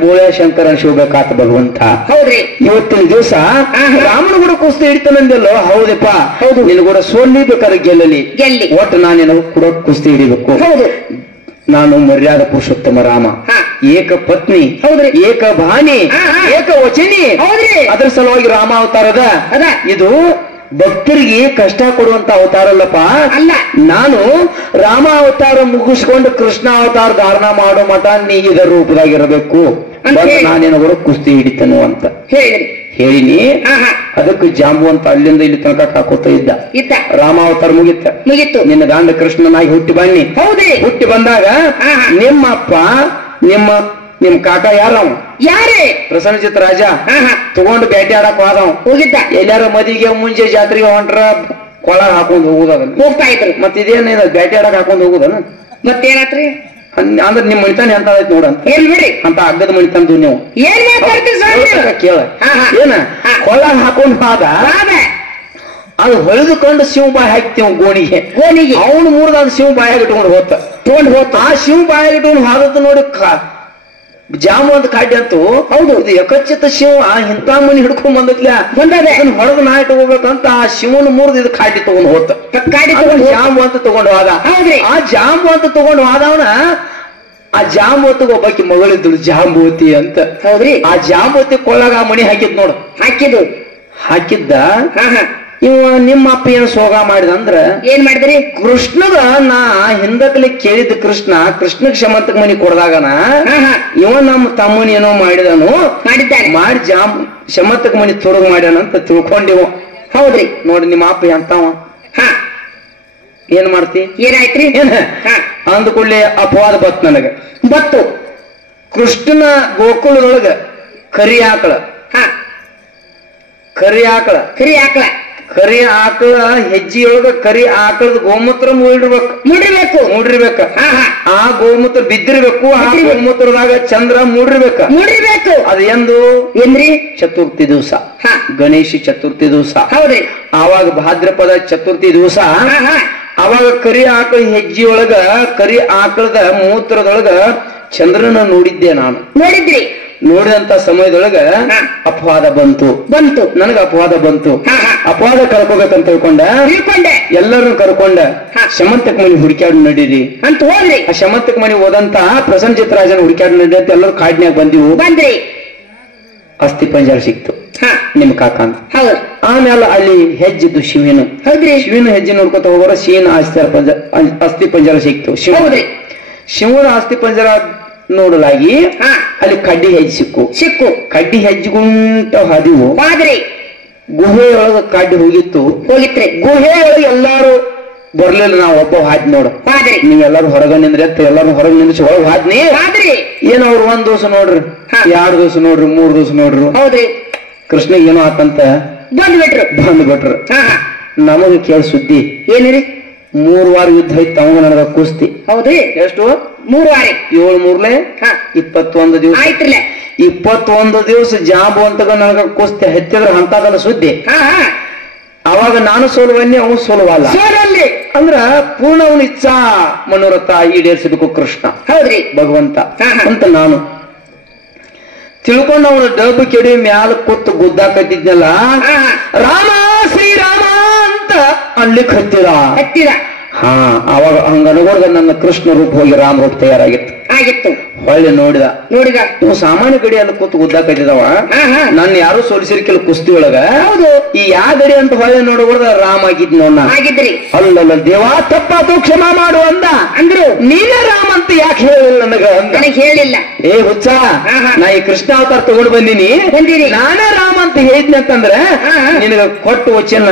ಬೋಳೆ ಶಂಕರ ಶಿವಬೇಕಾತ ಭಗವಂತ. ಹೌದ್ರಿ. ಇವತ್ತಿನ ದಿವಸ ರಾಮನ ಕೂಡ ಕುಸ್ತಿ ಹಿಡಿತಾನಂದಲ್ಲೋ. ಹೌದಪ್ಪ, ಹೌದು. ನಿನ್ ಕೂಡ ಸೋಲಿಬೇಕಾದ್ರೆ ಗೆಲ್ಲಲಿ, ಒಟ್ಟು ನಾನು ಕೂಡ ಕುಸ್ತಿ ಹಿಡಿಬೇಕು. ನಾನು ಮರ್ಯಾದ ಪುರುಷೋತ್ತಮ ರಾಮ. ಏಕ ಪತ್ನಿ ಹೌದ್ರಿ. ಏಕ ಭಾನಿ ಹಾ, ಹಾ. ಏಕ ವಚನಿ ಹೌದ್ರಿ. ಅದ್ರ ಸಲುವಾಗಿ ರಾಮಾವತಾರದ ಅದ. ಇದು ಭಕ್ತರಿಗೆ ಕಷ್ಟ ಕೊಡುವಂತ ಅವತಾರ ಅಲ್ಲಪ್ಪ ಅಲ್ಲ. ನಾನು ರಾಮ ಅವತಾರ ಮುಗಿಸ್ಕೊಂಡು ಕೃಷ್ಣ ಅವತಾರ ಧಾರಣ ಮಾಡೋ ಮಠ ನೀ ಇದರ ರೂಪದಾಗಿರಬೇಕು ಅಂತ ಹೇಳಿ. ನಾನೇನಾದ್ರು ಕುಸ್ತಿ ಹಿಡಿತನು ಅಂತ ಹೇಳಿದ್ರಿ. ಹೇಳಿನಿ. ಹಾ ಹಾ ಅದಕ್ಕೆ ಜಾಂಬು ಅಂತ ಅಲ್ಲಿಂದ ಇಲ್ಲಿ ತನಕ ಕಾಕೋತ ಇದ್ದ. ಇದ್ದ. ರಾಮಾವತಾರ ಮುಗಿತ. ಮುಗಿತ್ತು. ನಿನ್ನ ಗಂಡ ಕೃಷ್ಣನಾಗಿ ಹುಟ್ಟಿ ಬನ್ನಿ. ಹೌದ್ರಿ. ಹುಟ್ಟಿ ಬಂದಾಗ ಹಾ, ಹಾ. ನಿಮ್ಮಪ್ಪ ನಿಮ್ ಕಾಕ ಯಾರವ ಯಾರೇ ಪ್ರಸನ್ನಜಿತ್ ರಾಜ ಹಾ ಹಾ ತಗೊಂಡು ಬೇಟೆ ಆಡಕ್ ಹೋದವ. ಹೋಗಿದ್ದ. ಎಲ್ಲಾರ ಮದಿಗೆ ಮುಂಜೆ ಜಾತ್ರೆಗೆ ಹೊಂಟ್ರ ಕೊಳ ಹಾಕೊಂಡ್ ಹೋಗುದನ್ನ ಹೋಗ್ತಾ ಇದ್ರು. ಮತ್ ಇದೇನ ಬೇಟೆ ಆಡಕ್ ಹಾಕೊಂಡ್ ಹೋಗುದನ ಮತ್ತೇನಾತ್ರಿ? ಅಂದ್ರ ನಿಮ್ ಮಣಿತಾನೆ ಅಂತ ಆಯ್ತು ನೋಡಂತ ಏನ್ ಬಿಡಿ ಅಂತ ಅಗ್ಗದ ಮಣಿತಾನ ನೀವು ಏನ್ ಮಾತಾಡ್ತೀರಿ ಸ್ವಾಮಿ ನೀವು? ಕೇಳ ಹಾ, ಹಾ. ಏನ ಹಾ. ಕೊಳ ಹಾಕೊಂಡ್ ಹೋದ. ಬಾಬ ಅದು ಹೊಳೆದುಕೊಂಡು ಶಿವ ಬಾಯಿ ಹಾಕ್ತಿವ್ ಗೋಣಿಗೆ. ಗೋಣಿಗೆ ಅವನು ಮೂರ್ದಾದ ಶಿವ ಬಾಯಾಗ ಇಟ್ಕೊಂಡು ಹೋತ. ತಗೊಂಡ್ ಹೋತ. ಆ ಶಿವ ಬಾಯಾಗ ಇಟ್ಕೊಂಡು ಹಾದದ್ದು ನೋಡಿ ಜಾಮು ಅಂತ ಕಾಡ್ಯ ಅಂತೂ ಹೌದು ಇದು ಯಕಚ್ಚಿತ ಶಿವ ಇಂಥ ಮನಿ ಹಿಡ್ಕೊಂಡ್ ಬಂದತ್ಲ ಬಂದದೆ. ಹೊರಗ ನಾ ಇಟ್ಕೋಬೇಕಂತ ಆ ಶಿವನ ಮೂರ್ದು ಇದು ಕಾಡಿ ತಗೊಂಡ್ ಹೋತ. ಕಾಡಿ ತಗೊಂಡ್ ಹೋತ. ಜಾಂಬು ಅಂತ ತಗೊಂಡು ಹೋದ. ಹೌದ್ರಿ. ಆ ಜಾಂಬು ಅಂತ ತಗೊಂಡು ಹೋದವನ ಆ ಜಾಂಬೂತಿಗೆ ಒಬ್ಬಾಕಿ ಮಗಳಿದ್ದಳು ಜಾಂಬೂತಿ ಅಂತ. ಹೌದ್ರಿ. ಆ ಜಾಂಬೂತಿ ಕೊಳ್ಳಾಗ ಆ ಮಣಿ ಹಾಕಿದ್ ನೋಡು. ಹಾಕಿದ್ದು. ಹಾಕಿದ್ದ ಹಾ ಹಾ ಇವ ನಿಮ್ಮ ಅಪ್ಪ ಏನು ಸೋಗ ಮಾಡಿದ ಅಂದ್ರ ಏನ್ ಮಾಡಿದ್ರಿ? ಕೃಷ್ಣಗ ನಾ ಹಿಂದಕ್ಲಿ ಕೇಳಿದ ಕೃಷ್ಣಗ್ ಶಮಂತಕ್ ಮನಿ ಕೊಡ್ದಾಗನ ಹಾ ಹಾ ಇವ ನಮ್ಮ ತಮ್ಮನ ಏನೋ ಮಾಡಿದನು ಮಾಡಿದ್ದಾನೆ. ಮಾಡಿ ಶಮಂತಕ್ ಮನಿ ತೊಡಗ್ ಮಾಡ್ಯಾನಂತ ತಿಳ್ಕೊಂಡಿವ. ಹೌದ್ರಿ. ನೋಡಿ ನಿಮ್ಮ ಅಪ್ಪ ಎಂತವ ಹಾ ಏನ್ ಮಾಡ್ತಿ ಏನಾಯ್ತ್ರಿ? ಏನ ಹಾ ಅಂದ್ಕೊಳ್ಳಿ ಅಪವಾದ ಬತ್ ನನಗ. ಬತ್ತು. ಕೃಷ್ಣನ ಗೋಕುಲದೊಳಗ ಕರಿ ಆಕಳ ಹಾ ಕರಿ ಆಕಳ ಕರಿ ಆಕಳ ಕರಿ ಆಕಳ ಹೆಜ್ಜಿಯೊಳಗ ಕರಿ ಆಕಳದ ಗೋಮೂತ್ರ ಮೂಡಿರ್ಬೇಕು. ಮುಡಿರ್ಬೇಕು. ಮೂಡಿರ್ಬೇಕ. ಹಾ ಹಾ ಆ ಗೋಮೂತ್ರ ಬಿದ್ದಿರ್ಬೇಕು. ಆ ಗೋಮೂತ್ರದಾಗ ಚಂದ್ರ ಮೂಡಿರ್ಬೇಕ. ಮುಡಿರ್ಬೇಕು. ಅದು ಎಂದು ಏನ್ರಿ? ಚತುರ್ಥಿ ದಿವಸ ಹಾ ಗಣೇಶ ಚತುರ್ಥಿ ದಿವಸ. ಹೌದ್ರಿ. ಆವಾಗ ಭಾದ್ರಪದ ಚತುರ್ಥಿ ದಿವಸ ಹಾ ಹಾ ಅವಾಗ ಕರಿ ಆಕಳ ಹೆಜ್ಜಿಯೊಳಗ ಕರಿ ಆಕಳದ ಮೂತ್ರದೊಳಗ ಚಂದ್ರನ ನೋಡಿದ್ದೆ ನಾನು. ನೋಡಿದ್ರಿ. ನೋಡಿದಂತ ಸಮಯದೊಳಗ ಹಾ. ಅಪವಾದ ಬಂತು. ನನಗ ಅಪವಾದ ಬಂತು. ಹಾ ಹಾ ಅಪವಾದ ಕರ್ಕೋಬೇಕಂತ ತಿಳ್ಕೊಂಡ ತಿಳ್ಕೊಂಡೆ ಎಲ್ಲರನ್ನು ಕರ್ಕೊಂಡ ಹಾ. ಶಮಂತಕ್ ಮನಿ ಹುಡುಕ್ಯಾಡು ನಡೀರಿ ಅಂತ ಹೋದ್ರಿ. ಆ ಶಮಂತಕ್ ಮನಿ ಹೋದಂತ ಪ್ರಸನ್ನಜಿತ್ ರಾಜನ ಹುಡುಕ್ಯಾಡು ನಡಿ ಅಂತ ಎಲ್ಲರೂ ಕಾಡ್ನ್ಯಾಗ ಬಂದಿವು. ಬಂದ್ರಿ. ಅಸ್ಥಿ ಪಂಜರ ಸಿಕ್ತು ಹಾ ನಿಮ್ ಕಾಕ ಅಂತ. ಹೌದು. ಆಮೇಲೆ ಅಲ್ಲಿ ಹೆಜ್ಜಿದ್ದು ಶಿವನು. ಹೌದ್ರಿ. ಶಿವನ ಹೆಜ್ಜೆ ನೋಡ್ಕೊತ ಹೋಗೋರ ಶಿವನ ಅಸ್ಥಿ ಪಂಜರ ಸಿಕ್ತು. ಹೌದ್ರಿ. ಶಿವನ ಅಸ್ಥಿ ಪಂಜರ ನೋಡಲಾಗಿ ಹಾ ಅಲ್ಲಿ ಕಡ್ಡಿ ಹೆಜ್ಜೆ ಸಿಕ್ಕು. ಕಡ್ಡಿ ಹೆಜ್ಜೆಗುಂಟ ಹಾದಿವು. ಬಾದ್ರಿ. ಗುಹೆಯೊಳಗ ಕಡ್ಡಿ ಹೋಗಿತ್ತು. ಹೋಗಿತ್ರಿ. ಗುಹೆಯೊಳಗೆ ಎಲ್ಲಾರು ಬರ್ಲಿಲ್ಲ. ನಾವ್ ಒಬ್ಬ ಹಾದ್ ನೋಡು. ಬಾದ್ರಿ. ನೀವೆಲ್ಲರೂ ಹೊರಗ ನಿಂದ್ರಿ ಅಂತ ಎಲ್ಲಾರು ಹೊರಗ ನಿಂದ್ರಿಸಿ ಒಳಗ ಹಾದ್ನಿ. ಬಾದ್ರಿ. ಏನ್ ಅವ್ರು 1 ದಿವಸ ನೋಡ್ರಿ, ಹಾ. 2 ದಿವಸ ನೋಡ್ರಿ, 3 ದಿವಸ ನೋಡ್ರಿ, ಹೌದ್ರಿ. ಕೃಷ್ಣಗ್ ಏನೋ ಆತಂತ ಬಂದ್ಬಿಟ್ರು. ಬಂದ್ಬಿಟ್ರು. ಹಾ ಹಾ ನಮಗ ಕೇಳ ಸುದ್ದಿ ಏನ್ರಿ? 3 ವಾರ ಯುದ್ಧ ಐತ್ ಅವಾಗ ನನಗ ಕುಸ್ತಿ. ಹೌದ್ರಿ. ಎಷ್ಟು? 3 ವಾರ. 7 ಮೂರ್ಲೆ ಹಾ 21 ದಿವಸ. ಆಯ್ತ್ರಲ್ಲ. 21 ದಿವಸ ಜಾಬು ಅಂತಗ ನನಗ ಕುಸ್ತಿ ಹತ್ತಿದ್ರ ಅಂತದಲ್ಲ ಸುದ್ದಿ. ಹಾ ಹಾ ಅವಾಗ ನಾನು ಸೋಲುವನ್ನಿ, ಅವನು ಸೋಲುವಲ್ಲ. ಸೋಲಲ್ಲಿ. ಅಂದ್ರ ಪೂರ್ಣ ಅವನ ಇಚ್ಛಾ ಮನೋರಥ ಈಡೇರಿಸಬೇಕು ಕೃಷ್ಣ ಹೌದ್ರಿ. ಭಗವಂತ ಹಾ, ಹಾ. ಅಂತ ನಾನು ತಿಳ್ಕೊಂಡು ಅವನು ಡಬ್ಬು ಕೆಡಿ ಮ್ಯಾಲ ಕೂತು ಗುದ್ದಾಕತ್ತಿದ್ನಲ್ಲ. ಹಾ ಹಾ ರಾಮ ಶ್ರೀರಾಮ ಅಂತ ಅನ್ಲಿಕ್ಕೆ ಹತ್ತಿರ ಹಾ ಅವಾಗ ಹಂಗ ಅನುಗೋರ್ಗ ನನ್ನ ಕೃಷ್ಣ ರೂಪ ಹೋಗಿ ರಾಮ ರೂಪ ತಯಾರಾಗಿತ್ತು. ಆಗಿತ್ತು. ಹೊಳ್ಳಿ ನೋಡಿದ ನೀವು ಸಾಮಾನ್ಯ ಗಡಿ ಅಲ್ಲಿ ಕೂತು ಗುದ್ದಾಕತ್ತಿದವ. ಹಾ ಹಾ ನನ್ನ ಯಾರು ಸೋಲಿಸಿರ್ಕಿಲ್ಲ ಕುಸ್ತಿ ಒಳಗ. ಹೌದು. ಈ ಯಾವ ಗಡಿ ಅಂತ ಹೊಳ್ಳಿ ನೋಡಬಾರ್ದ ರಾಮ ಆಗಿದ್ ನೋಡ. ಆಗಿದ್ರಿ. ಅಲ್ಲಲ್ಲ ದೇವಾ ತಪ್ಪಾತು ಕ್ಷಮಾ ಮಾಡು ಅಂದ. ಅಂದ್ರು. ನೀನೇ ರಾಮ ಅಂತ ಯಾಕೆ ಹೇಳಿಲ್ಲ ನನಗ ಅಂದ. ನನಗೆ ಹೇಳಿಲ್ಲ. ಏ ಹುಚ್ಚ, ಹಾ, ಹಾ. ನಾ ಈ ಕೃಷ್ಣ ಅವತಾರ ತಗೊಂಡು ಬಂದಿನಿ. ಬಂದಿರಿ. ನಾನೇ ರಾಮ ಅಂತ ಹೇಳಿದ್ನಿ ಅಂತಂದ್ರ ಹಾ, ಹಾ. ನಿನಗ ಕೊಟ್ಟು ವಚನ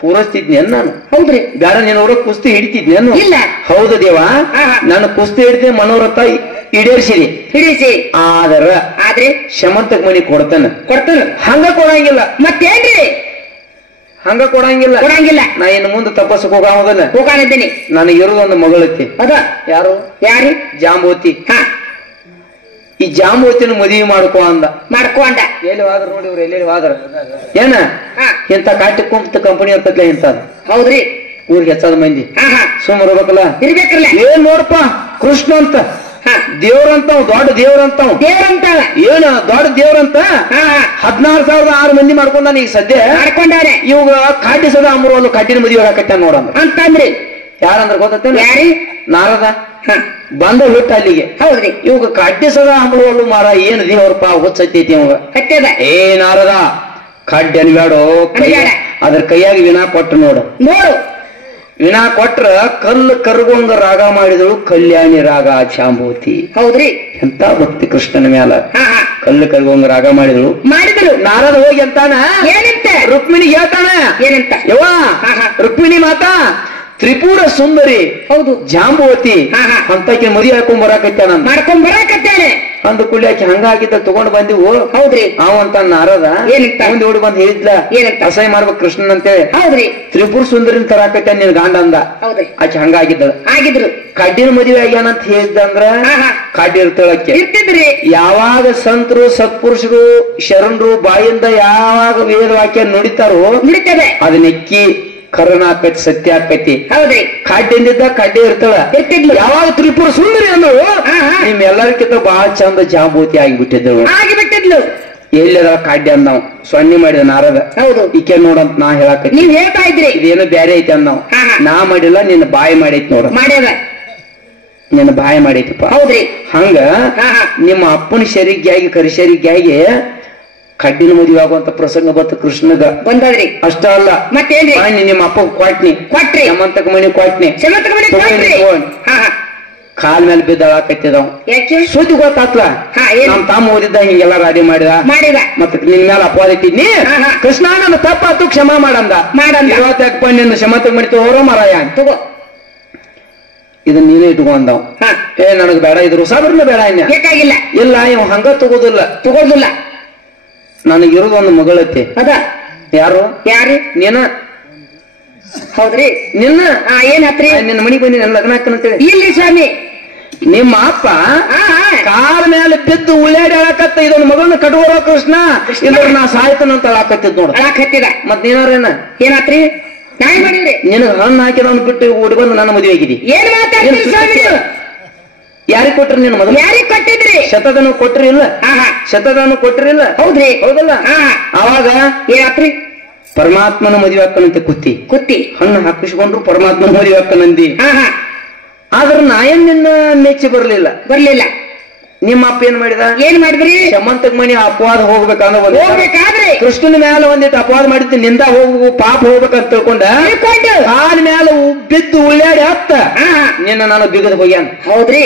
ಪೂರೈಸ್ತಿದ್ನೇನ್ ನಾನು. ಹೌದ್ರಿ. ಬೇಡ ನೀನವ್ರ ಕುಸ್ತಿ ಹಿಡಿತಿದ್ನೇನು. ಇಲ್ಲ. ಹೌದು ದೇವಾ, ಹಾ, ಹಾ. ನಾನು ಕುಸ್ತಿ ಹಿಡಿದೆ ಮನೋರಥ ಈಡೇರಿಸಿರಿ. ಹಿಡಿಸಿ. ಆದ್ರೆ ಶಮಂತಕ್ ಮನಿ ಕೊಡ್ತಾನ. ಕೊಡ್ತಾನ. ಹಂಗ ಕೊಡಂಗಿಲ್ಲ. ಮತ್ತೇನ್ರಿ? ಹಂಗ ಕೊಡಂಗಿಲ್ಲ. ಕೊಡಂಗಿಲ್ಲ. ನಾ ಇನ್ನು ಮುಂದೆ ತಪಸ್ಸಕ್ ಹೋಗೋದನ್ನ. ಹೋಗಾನಿದ್ದೀನಿ. ನನಗೆ ಇರೋದೊಂದು ಮಗಳೈತಿ. ಅದ ಯಾರು? ಯಾರಿ? ಜಾಂಬೋತಿ. ಹಾ ಈ ಜಾಂಬೋತಿನ ಮದುವೆ ಮಾಡ್ಕೋ ಅಂದ. ಮಾಡ್ಕೊಂಡ. ಎಲ್ಲಿ ವಾದ್ರ ನೋಡಿ ಇವ್ರು ಎಲ್ಲೆಲ್ಲಿ ವಾದ್ರ ಏನ ಹಾ ಇಂತ ಕಾಟಿ ಕುಂತ ಕಂಪನಿ ಅಂತಲ್ಲ ಇಂತದ. ಹೌದ್ರಿ. ಊರಿಗೆ ಹೆಚ್ಚಾದ ಮಂದಿ ಹಾ ಹಾ ಸುಮ್ಮನೆ ಇರ್ಬೇಕಲ್ಲ. ಇರ್ಬೇಕ್ರಲ್ಲ. ಏನ್ ನೋಡಪ್ಪ ಕೃಷ್ಣ ಅಂತ ಹಾ ದೇವ್ರಂತಾವ್, ದೊಡ್ಡ ದೇವ್ರಂತಾವ್. ದೇವ್ರಂತ ಏನ ದೊಡ್ಡ ದೇವ್ರಂತ. ಹಾ ಹಾ 16,006 ಮಂದಿ ಮಾಡ್ಕೊಂಡಾನ ಈಗ ಸದ್ಯ. ಮಾಡ್ಕೊಂಡಾರೆ. ಇವಾಗ ಕಾಟಿ ಸದ ಅಮೃವಲ್ಲು ಕಟ್ಟಿನ ಮದುವೆ ಹಾಕತ್ತ ನೋಡಂದ್ರ ಅಂತಂದ್ರಿ. ಯಾರಂದ್ರ ಗೊತ್ತೇನ? ಯಾರಿ? ನಾರದ. ಬಂದ ಹುಟ್ಟ ಅಲ್ಲಿಗೆ. ಹೌದ್ರಿ. ಇವಾಗ ಕಡ್ಡಿಸದ ಅಂಬಳು ಮಾರ ಏನ್ ದೇವ್ರಪ್ಪ ಹುಚ್ಚೈತಿ ಅವಾಗ. ಕಟ್ಟದ ಏ ನಾರದ ಕಡ್ಡಿ ಅನ್ಬೇಡೋ, ಅದ್ರ ಕೈಯಾಗಿ ವಿನಾ ಕೊಟ್ಟು ನೋಡು. ವಿನಾ ಕೊಟ್ರ ಕಲ್ಲು ಕರ್ಗೊಂಗ ರಾಗ ಮಾಡಿದಳು ಕಲ್ಯಾಣಿ ರಾಗ ಶಾಂಭೂತಿ. ಹೌದ್ರಿ. ಎಂತ ಭಕ್ತಿ ಕೃಷ್ಣನ ಮ್ಯಾಲ. ಕಲ್ಲು ಕರ್ಗೊಂಗ ರಾಗ ಮಾಡಿದಳು. ನಾರದ ಹೋಗಿ ಅಂತಾನ, ರುಕ್ಮಿಣಿ ಹೇಳ್ತಾನ, ಏನಂತ? ಯವ್ವ ರುಕ್ಮಿಣಿ ಮಾತಾ ತ್ರಿಪುರ ಸುಂದರಿ, ಹೌದು ಜಾಂಬವತಿ ಅಂತಕ್ಕೆ ಮದುವೆ ಹಾಕೊಂಡ್ ಬರಾಕತ್ತಾನ, ಮಾಡ್ಕೊಂಡ್ ಬರಾಕತ್ತೇನೆ ಅಂದ ಕುಳ್ಯಾಕಿ ಹಂಗಾಗಿದ್ದ ತಗೊಂಡ್ ಬಂದಿವು. ಹೌದ್ರಿ. ಅವಂತ ನಾರದ ಮುಂದೆ ಓಡಿ ಬಂದ್ ಹೇಳಿದ್ಲ, ಏನಂತ? ಅಸಹ್ಯ ಮಾಡ್ಬೇಕು ಕೃಷ್ಣನ್ ಅಂತೇಳಿ. ಹೌದ್ರಿ. ತ್ರಿಪುರ ಸುಂದರಿನ ತರಾಕತ್ತ ನಿನ್ ಗಾಂಡ ಅಂದ. ಹೌದ್ರಿ. ಆಕೆ ಹಂಗಾಗಿದ್ದಳು. ಆಗಿದ್ರು. ಕಡ್ಡಿನ ಮದುವೆ ಆಗ್ಯಾನಂತ ಹೇಳಿದ್ದಂದ್ರ ಕಡ್ಡಿ ಇರ್ತಳಕ್ಕೆ ಇರ್ತಿದ್ರಿ. ಯಾವಾಗ ಸಂತರು ಸತ್ಪುರುಷರು ಶರಣರು ಬಾಯಿಂದ ಯಾವಾಗ ವೇದ ವಾಕ್ಯ ನುಡಿತಾರೋ ನುಡಿತದೆ, ಅದನ್ನೆಕ್ಕಿ ಕರುಣ ಆಕತಿ, ಸತ್ಯ ಆಕತಿ. ಹೌದ್ರಿ. ಕಾಡ್ಡಿಂದಿದ್ದ ಕಡ್ಡಿ ಇರ್ತಾಳ, ಇರ್ತಿದ್ಲು. ಯಾವಾಗ ತ್ರಿಪುರ ಸುಂದರಿ ಅಂದ್ರು ನಿಮ್ ಎಲ್ಲರಿಗಿಂತ ಬಹಳ ಚಂದ ಜಾಂಬೂತಿ ಆಗಿಬಿಟ್ಟಿದ್ದಳು. ಎಲ್ಲದ ಕಾಡ್ಡಿ ಅಂದ್ ನಾವು ಸೊನ್ನೆ ಮಾಡಿದ ನಾರದ. ಹೌದು. ಈಕೆ ನೋಡಂತ ನಾ ಹೇಳಾಕತ್ತಿ, ನೀವ್ ಹೇಳ್ತಾ ಇದ್ರಿ ಇದೇನು ಬ್ಯಾರೆ ಐತಿ ಅಂದ್ ನಾವು. ನಾ ಮಾಡಿಲ್ಲ, ನಿನ್ನ ಬಾಯಿ ಮಾಡೈತಿ ನೋಡ. ಮಾಡ್ಯದ ನಿನ್ನ ಬಾಯಿ ಮಾಡೈತಿಪ್ಪ. ಹೌದ್ರಿ. ಹಂಗ ನಿಮ್ಮ ಅಪ್ಪನ ಶರೀಗ್ಯಾಗಿ ಕರಿಶರೀಗ್ಯಾಗಿ ಕಡ್ಡಿನ ಮದುವೆ ಆಗುವಂತ ಪ್ರಸಂಗ ಬತ್ತ ಕೃಷ್ಣಗ ಬಂದದ್ರಿ. ಅಷ್ಟ ಅಲ್ಲ ಮತ್ತೇನ್ರಿ, ನಿಮ್ಮ ಅಪ್ಪ ಕ್ವಾಟ್ನಿ ಕೊಟ್ರಿ, ಸಮಂತಕ ಮಣಿ ಕ್ವಾಟ್ನಿ ಕಾಲ್ ಮೇಲೆ ಬಿದ್ದಾಕತ್ತಿದವ್. ಸುದ್ದಿ ಗೊತ್ತಾತ್ಲ, ನಮ್ ತಮ್ಮ ಓದಿದ್ದ ಹಿಂಗೆಲ್ಲ ರಾಡಿ ಮಾಡಿದ. ಮತ್ತ ನಿನ್ ಮೇಲೆ ಅಪವಾದ ಇಟ್ಟಿದ್ನಿ, ಕೃಷ್ಣ ನನ್ನ ತಪ್ಪಾತು ಕ್ಷಮಾ ಮಾಡಂದ. ಇವತ್ತಪ್ಪ ನಿನ್ನ ಸಮಂತಕ ಮಣಿ ತಗೋರ ಮರಾಯ ತಗೋ, ಇದನ್ನ ನೀನೇ ಇಟ್ಕೊಂಡವ್. ಏ ನನಗ್ ಬೇಡ, ಇದ್ರು ಸಾವಿರನ ಬೇಡ, ಬೇಕಾಗಿಲ್ಲ. ಇಲ್ಲ ಇವ್ ಹಂಗ ತಗೋದಿಲ್ಲ. ನನಗಿರೋದು ಒಂದು ಮಗಳೈತಿ. ಅದ ಯಾರು? ಯಾರು? ನೀನ. ಹೌದ್ರಿ. ನಿನ್ನ ಏನ್ ಹತ್ರಿ? ನಿನ್ನ ಮನಿಗೆ ಬಂದಿ ನನ್ನ ಲಗ್ನ ಹಾಕಂತೇಳಿ. ಇಲ್ರಿ ಸ್ವಾಮಿ, ನಿಮ್ಮ ಅಪ್ಪ ಕಾಲ ಮೇಲೆ ಬಿದ್ದು ಉಳ್ಳಾಡಿ ಅಳಕತ್ತ, ಇದೊಂದು ಮಗಳನ್ನ ಕಟ್ಕೋರ ಕೃಷ್ಣ, ಇದ್ರ ನಾ ಸಾಯ್ತನಂತ ಅಳಕತ್ತಿದ್ ನೋಡ. ಅಳಕತ್ತಿದ. ಮತ್ ನೀನಾರೇನ ಏನಾತ್ರಿ? ನಾಯಿ ಮಾಡಿದ್ರಿ. ನಿನಗ ಹಣ್ಣು ಹಾಕಿದವನ್ ಬಿಟ್ಟು ಓಡಿ ಬಂದು ನನ್ನ ಮದುವೆ ಆಗಿದಿ. ಏನ್ ಮಾತಾಡ್ತೀರಿ ಸ್ವಾಮಿ? ಯಾರಿಗ್ ಕೊಟ್ರಿ? ನಿನ್ನ ಮೊದಲು ಯಾರಿಗ್ ಕೊಟ್ಟಿದ್ರಿ? ಶತದಾನ ಕೊಟ್ರಿ ಇಲ್ಲ? ಶತದಾನ ಕೊಟ್ರಿ ಇಲ್ಲ? ಹೌದ್ರಿ. ಹೌದಲ್ಲ? ಅವಾಗ ಏನಾತ್ರಿ? ಪರಮಾತ್ಮನ ಮದುವೆ ಹಾಕನಂತೆ ಕುತ್ತಿ ಹಣ್ಣು ಹಾಕಿಸ್ಕೊಂಡ್ರು ಪರಮಾತ್ಮನ ಮದುವೆ ಹಾಕನಂದಿ. ಆದ್ರ ನಾ ಏನ್ ನಿನ್ನ ಮೆಚ್ಚಿ ಬರ್ಲಿಲ್ಲ. ನಿಮ್ಮ ಅಪ್ಪ ಏನ್ ಮಾಡಿದ? ಏನ್ ಮಾಡಿದ್ರಿ? ಶಮಂತಕ್ ಮಣಿ ಅಪವಾದ ಹೋಗ್ಬೇಕಾದ್ರೆ ಕೃಷ್ಣನ ಮ್ಯಾಲ ಒಂದಿಟ್ಟು ಅಪವಾದ ಮಾಡಿದ್ದು, ನಿಂದ ಹೋಗು ಪಾಪ ಹೋಗ್ಬೇಕಂತ ತಿಳ್ಕೊಂಡ ಕಾಲ ಮ್ಯಾಲ ಬಿದ್ದು ಉಳ್ಳಾಡಿ ಹತ್ತ ನಿನ್ನ ನಾನು ಬಿಗದ ಹೋಗ್ಯಾನ. ಹೌದ್ರಿ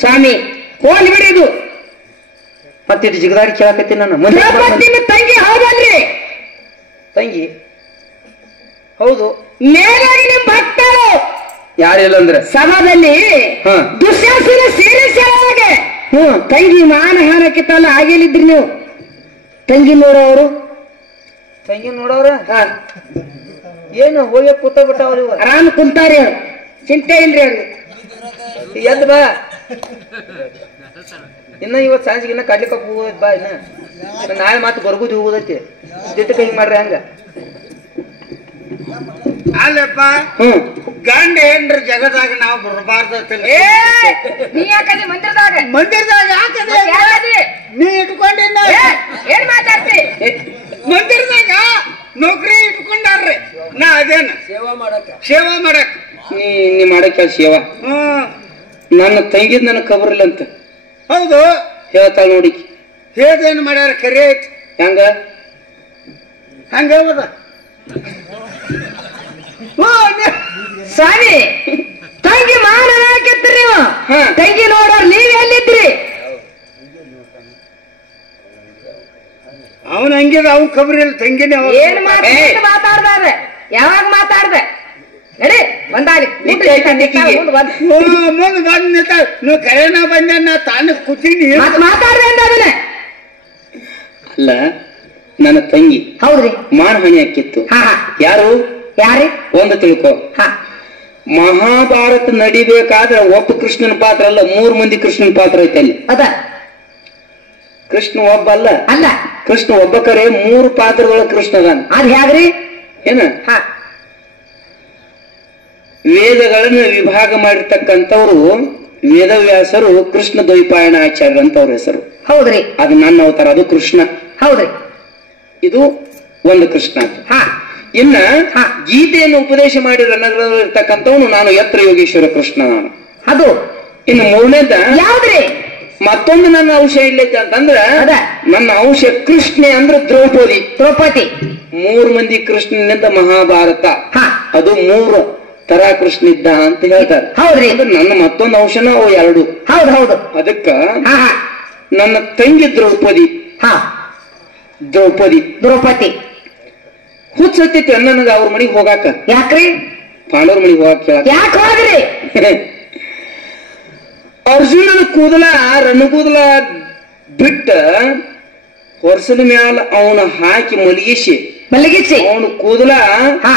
ಸ್ವಾಮಿ, ಹೋಗ್ಲಿ ಬಿಡಿ. ಇದು ಮತ್ತಿಟ್ಟು ಜಿಗದಾಡಿ ಕೇಳಕತ್ತೀನಿ ನಾನು. ತಂಗಿ ಹೌದಲ್ರಿ? ತಂಗಿ ಹೌದು. ಮೇಲಾಗಿ ನಿಮ್ ಭಕ್ತರು ಯಾರಿಲ್ಲ ಅಂದ್ರೆ ಸಭಾದಲ್ಲಿ ದುಶ್ಯಾಸನ ಸೇರಿಸಿ ತಂಗಿ ಮಾನಹಾನಕ್ಕಿತ್ತಲ್ಲ ಆಗೇಲಿದ್ರಿ ನೀವು. ತಂಗಿ ನೋಡೋರು ಏನು ಹೋಗಿ ಕೂತ ಬಿಟ್ಟವ್ರು, ಆರಾಮ್ ಕುಂತಾರಿ, ಚಿಂತೆ ಇಲ್ರಿ ಅವ್ರಿಗೆ. ಎದ್ ಬಾ, ಇನ್ನ ಇವತ್ ಸಂಜೆಗೆ ಇನ್ನ ಕಡ್ಲಿಕ್ಕೆ ಹೋಗೋದ್ ಬಾ. ಇನ್ನ ನಾಳೆ ಮಾತು ಬರ್ಗುದಿ ಹೋಗೋದೈತಿ. ದಿಟ್ಟಕ್ಕೆ ಹಿಂಗ್ ಮಾಡ್ರಿ ಹಂಗ. ಅಲ್ಲಪ್ಪ, ಗಂಡ ಏನ್ರ ಜಗದಾಗ ನಾವು ಬರಬಾರ್ದ. ನೀ ಯಾಕದಿ ಮಂದಿರದಾಗ ನೀ ಇಟ್ಕೊಂಡಿನ ಏನ್ ಮಾತಾಡ್ತಿ? ಮಂದಿರದಾಗ ನೌಕರಿ ಇಟ್ಕೊಂಡಾರ್ರಿ. ನಾ ಅದೇನ ಸೇವಾ ಮಾಡಕ್ ನೀ ಮಾಡಕ್ಕ ಸೇವಾ. ನನ್ನ ತಂಗಿದ್ ನನಗ್ ಖಬರ್ ಇಲ್ಲ ಅಂತ. ಹೌದು ಹೇಳ್ತಾ ನೋಡಿ. ಹೇಳ್ದೇನ್ ಮಾಡ್ಯಾರ? ಕರೆ ಐತಿ. ಹೆಂಗ ಹಂಗದ ಸ್ವಾಮಿ, ತಂಗಿ ಮಾನ ಹಾಕಿತ್ರಿ ನೀವು. ತಂಗಿ ನೋಡೋರ್ ನೀವ್ ಎಲ್ಲಿದ್ರಿ? ಅವನ್ ಹಂಗಿದ, ಅವನ್ ಖಬರ್ ಇಲ್ಲ. ತಂಗಿನ ಏನ್ ಮಾತಾಡ್ದ? ಯಾವಾಗ ಮಾತಾಡ್ದ? ನಡಿ ಬಂದಾರಿ ಮುಂದ್ ಬಂದ್ ನಿಂತ. ನೀವು ಕರೆನ ಬಂದ, ನಾ ತಾನ ಕೂತೀನಿ ಮಾತಾಡ್ದೆ ಅಂದ. ಅಲ್ಲ, ನನ್ನ ತಂಗಿ ಹೌದ್ರಿ ಮಾನಹಾನಿ ಹಾಕಿತ್ತು. ಯಾರು? ಒಂದು ತಿಳ್ಕೊ, ಮಹಾಭಾರತ ನಡಿಬೇಕಾದ್ರೆ ಒಬ್ಬ ಕೃಷ್ಣನ ಪಾತ್ರ ಅಲ್ಲ, 3 ಮಂದಿ ಕೃಷ್ಣನ ಪಾತ್ರ ಐತೆ ಅಲ್ಲಿ. ಅದ ಕೃಷ್ಣ ಒಬ್ಬ ಅಲ್ಲ, ಕೃಷ್ಣ ಒಬ್ಬ ಕರೆ 3 ಪಾತ್ರಗಳ ಕೃಷ್ಣ ಅದಾನ. ಅದ್ ಹೇಗ್ರಿ? ಏನ ವೇದಗಳನ್ನ ವಿಭಾಗ ಮಾಡಿರ್ತಕ್ಕಂಥವ್ರು ವೇದವ್ಯಾಸರು ಕೃಷ್ಣ ದ್ವೈಪಾಯನ ಆಚಾರ್ಯ ಅಂತ ಅವ್ರ ಹೆಸರು. ಹೌದ್ರಿ. ಅದು ನನ್ನ ಅವತಾರ, ಅದು ಕೃಷ್ಣ. ಹೌದ್ರಿ. ಇದು ಒಂದು ಕೃಷ್ಣ. ಇನ್ನ ಗೀತೆಯನ್ನು ಉಪದೇಶ ಮಾಡಿ ರಣಗಳಿರ್ತಕ್ಕಂಥವನು ನಾನು ಯತ್ರ ಯೋಗೇಶ್ವರ ಕೃಷ್ಣ. ನಾನು ಅದು ಇನ್ನು ಮೂರನೇದ ಯಾವ್ದ್ರಿ? ಮತ್ತೊಂದು ನನ್ನ ಅಂಶ ಇಲ್ಲೈತೆ ಅಂತಂದ್ರ ಅದ ನನ್ನ ಅಂಶ ಕೃಷ್ಣೆ ಅಂದ್ರೆ ದ್ರೌಪದಿ. ದ್ರೌಪದಿ 3 ಮಂದಿ ಕೃಷ್ಣನಿಂದ ಮಹಾಭಾರತ. ಹಾ ಅದು 3 ತರ ಕೃಷ್ಣ ಇದ್ದ ಅಂತ ಹೇಳ್ತಾರೆ. ಹೌದ್ರಿ. ಅಂದ್ರೆ ನನ್ನ ಮತ್ತೊಂದು ಅಂಶನ ಅವು 2. ಹೌದು ಹೌದು. ಅದಕ್ಕ ಹಾ ಹಾ ನನ್ನ ತಂಗಿ ದ್ರೌಪದಿ. ಹಾ ದ್ರೌಪದಿ ದ್ರೌಪದಿ ಹುಚ್ಚತ್ತೈತಿ ಅನ್ನನದ ಅವ್ರ ಮನಿಗ್ ಹೋಗಾಕ, ಯಾಕ್ರಿ? ಪಾಂಡವ್ರ ಮನಿಗ್ ಹೋಗಾಕ ಕೇಳಾಕ. ಯಾಕೆ ಹೋದ್ರಿ? ಅರ್ಜುನನ ಕೂದಲ ರನ್ನ ಕೂದಲ ಬಿಟ್ಟ ಹೊರಸಲ ಮ್ಯಾಲ ಅವನ ಹಾಕಿ ಮಲಗಿಸಿ ಮಲಗಿಸಿ ಅವನ ಕೂದಲ ಹಾ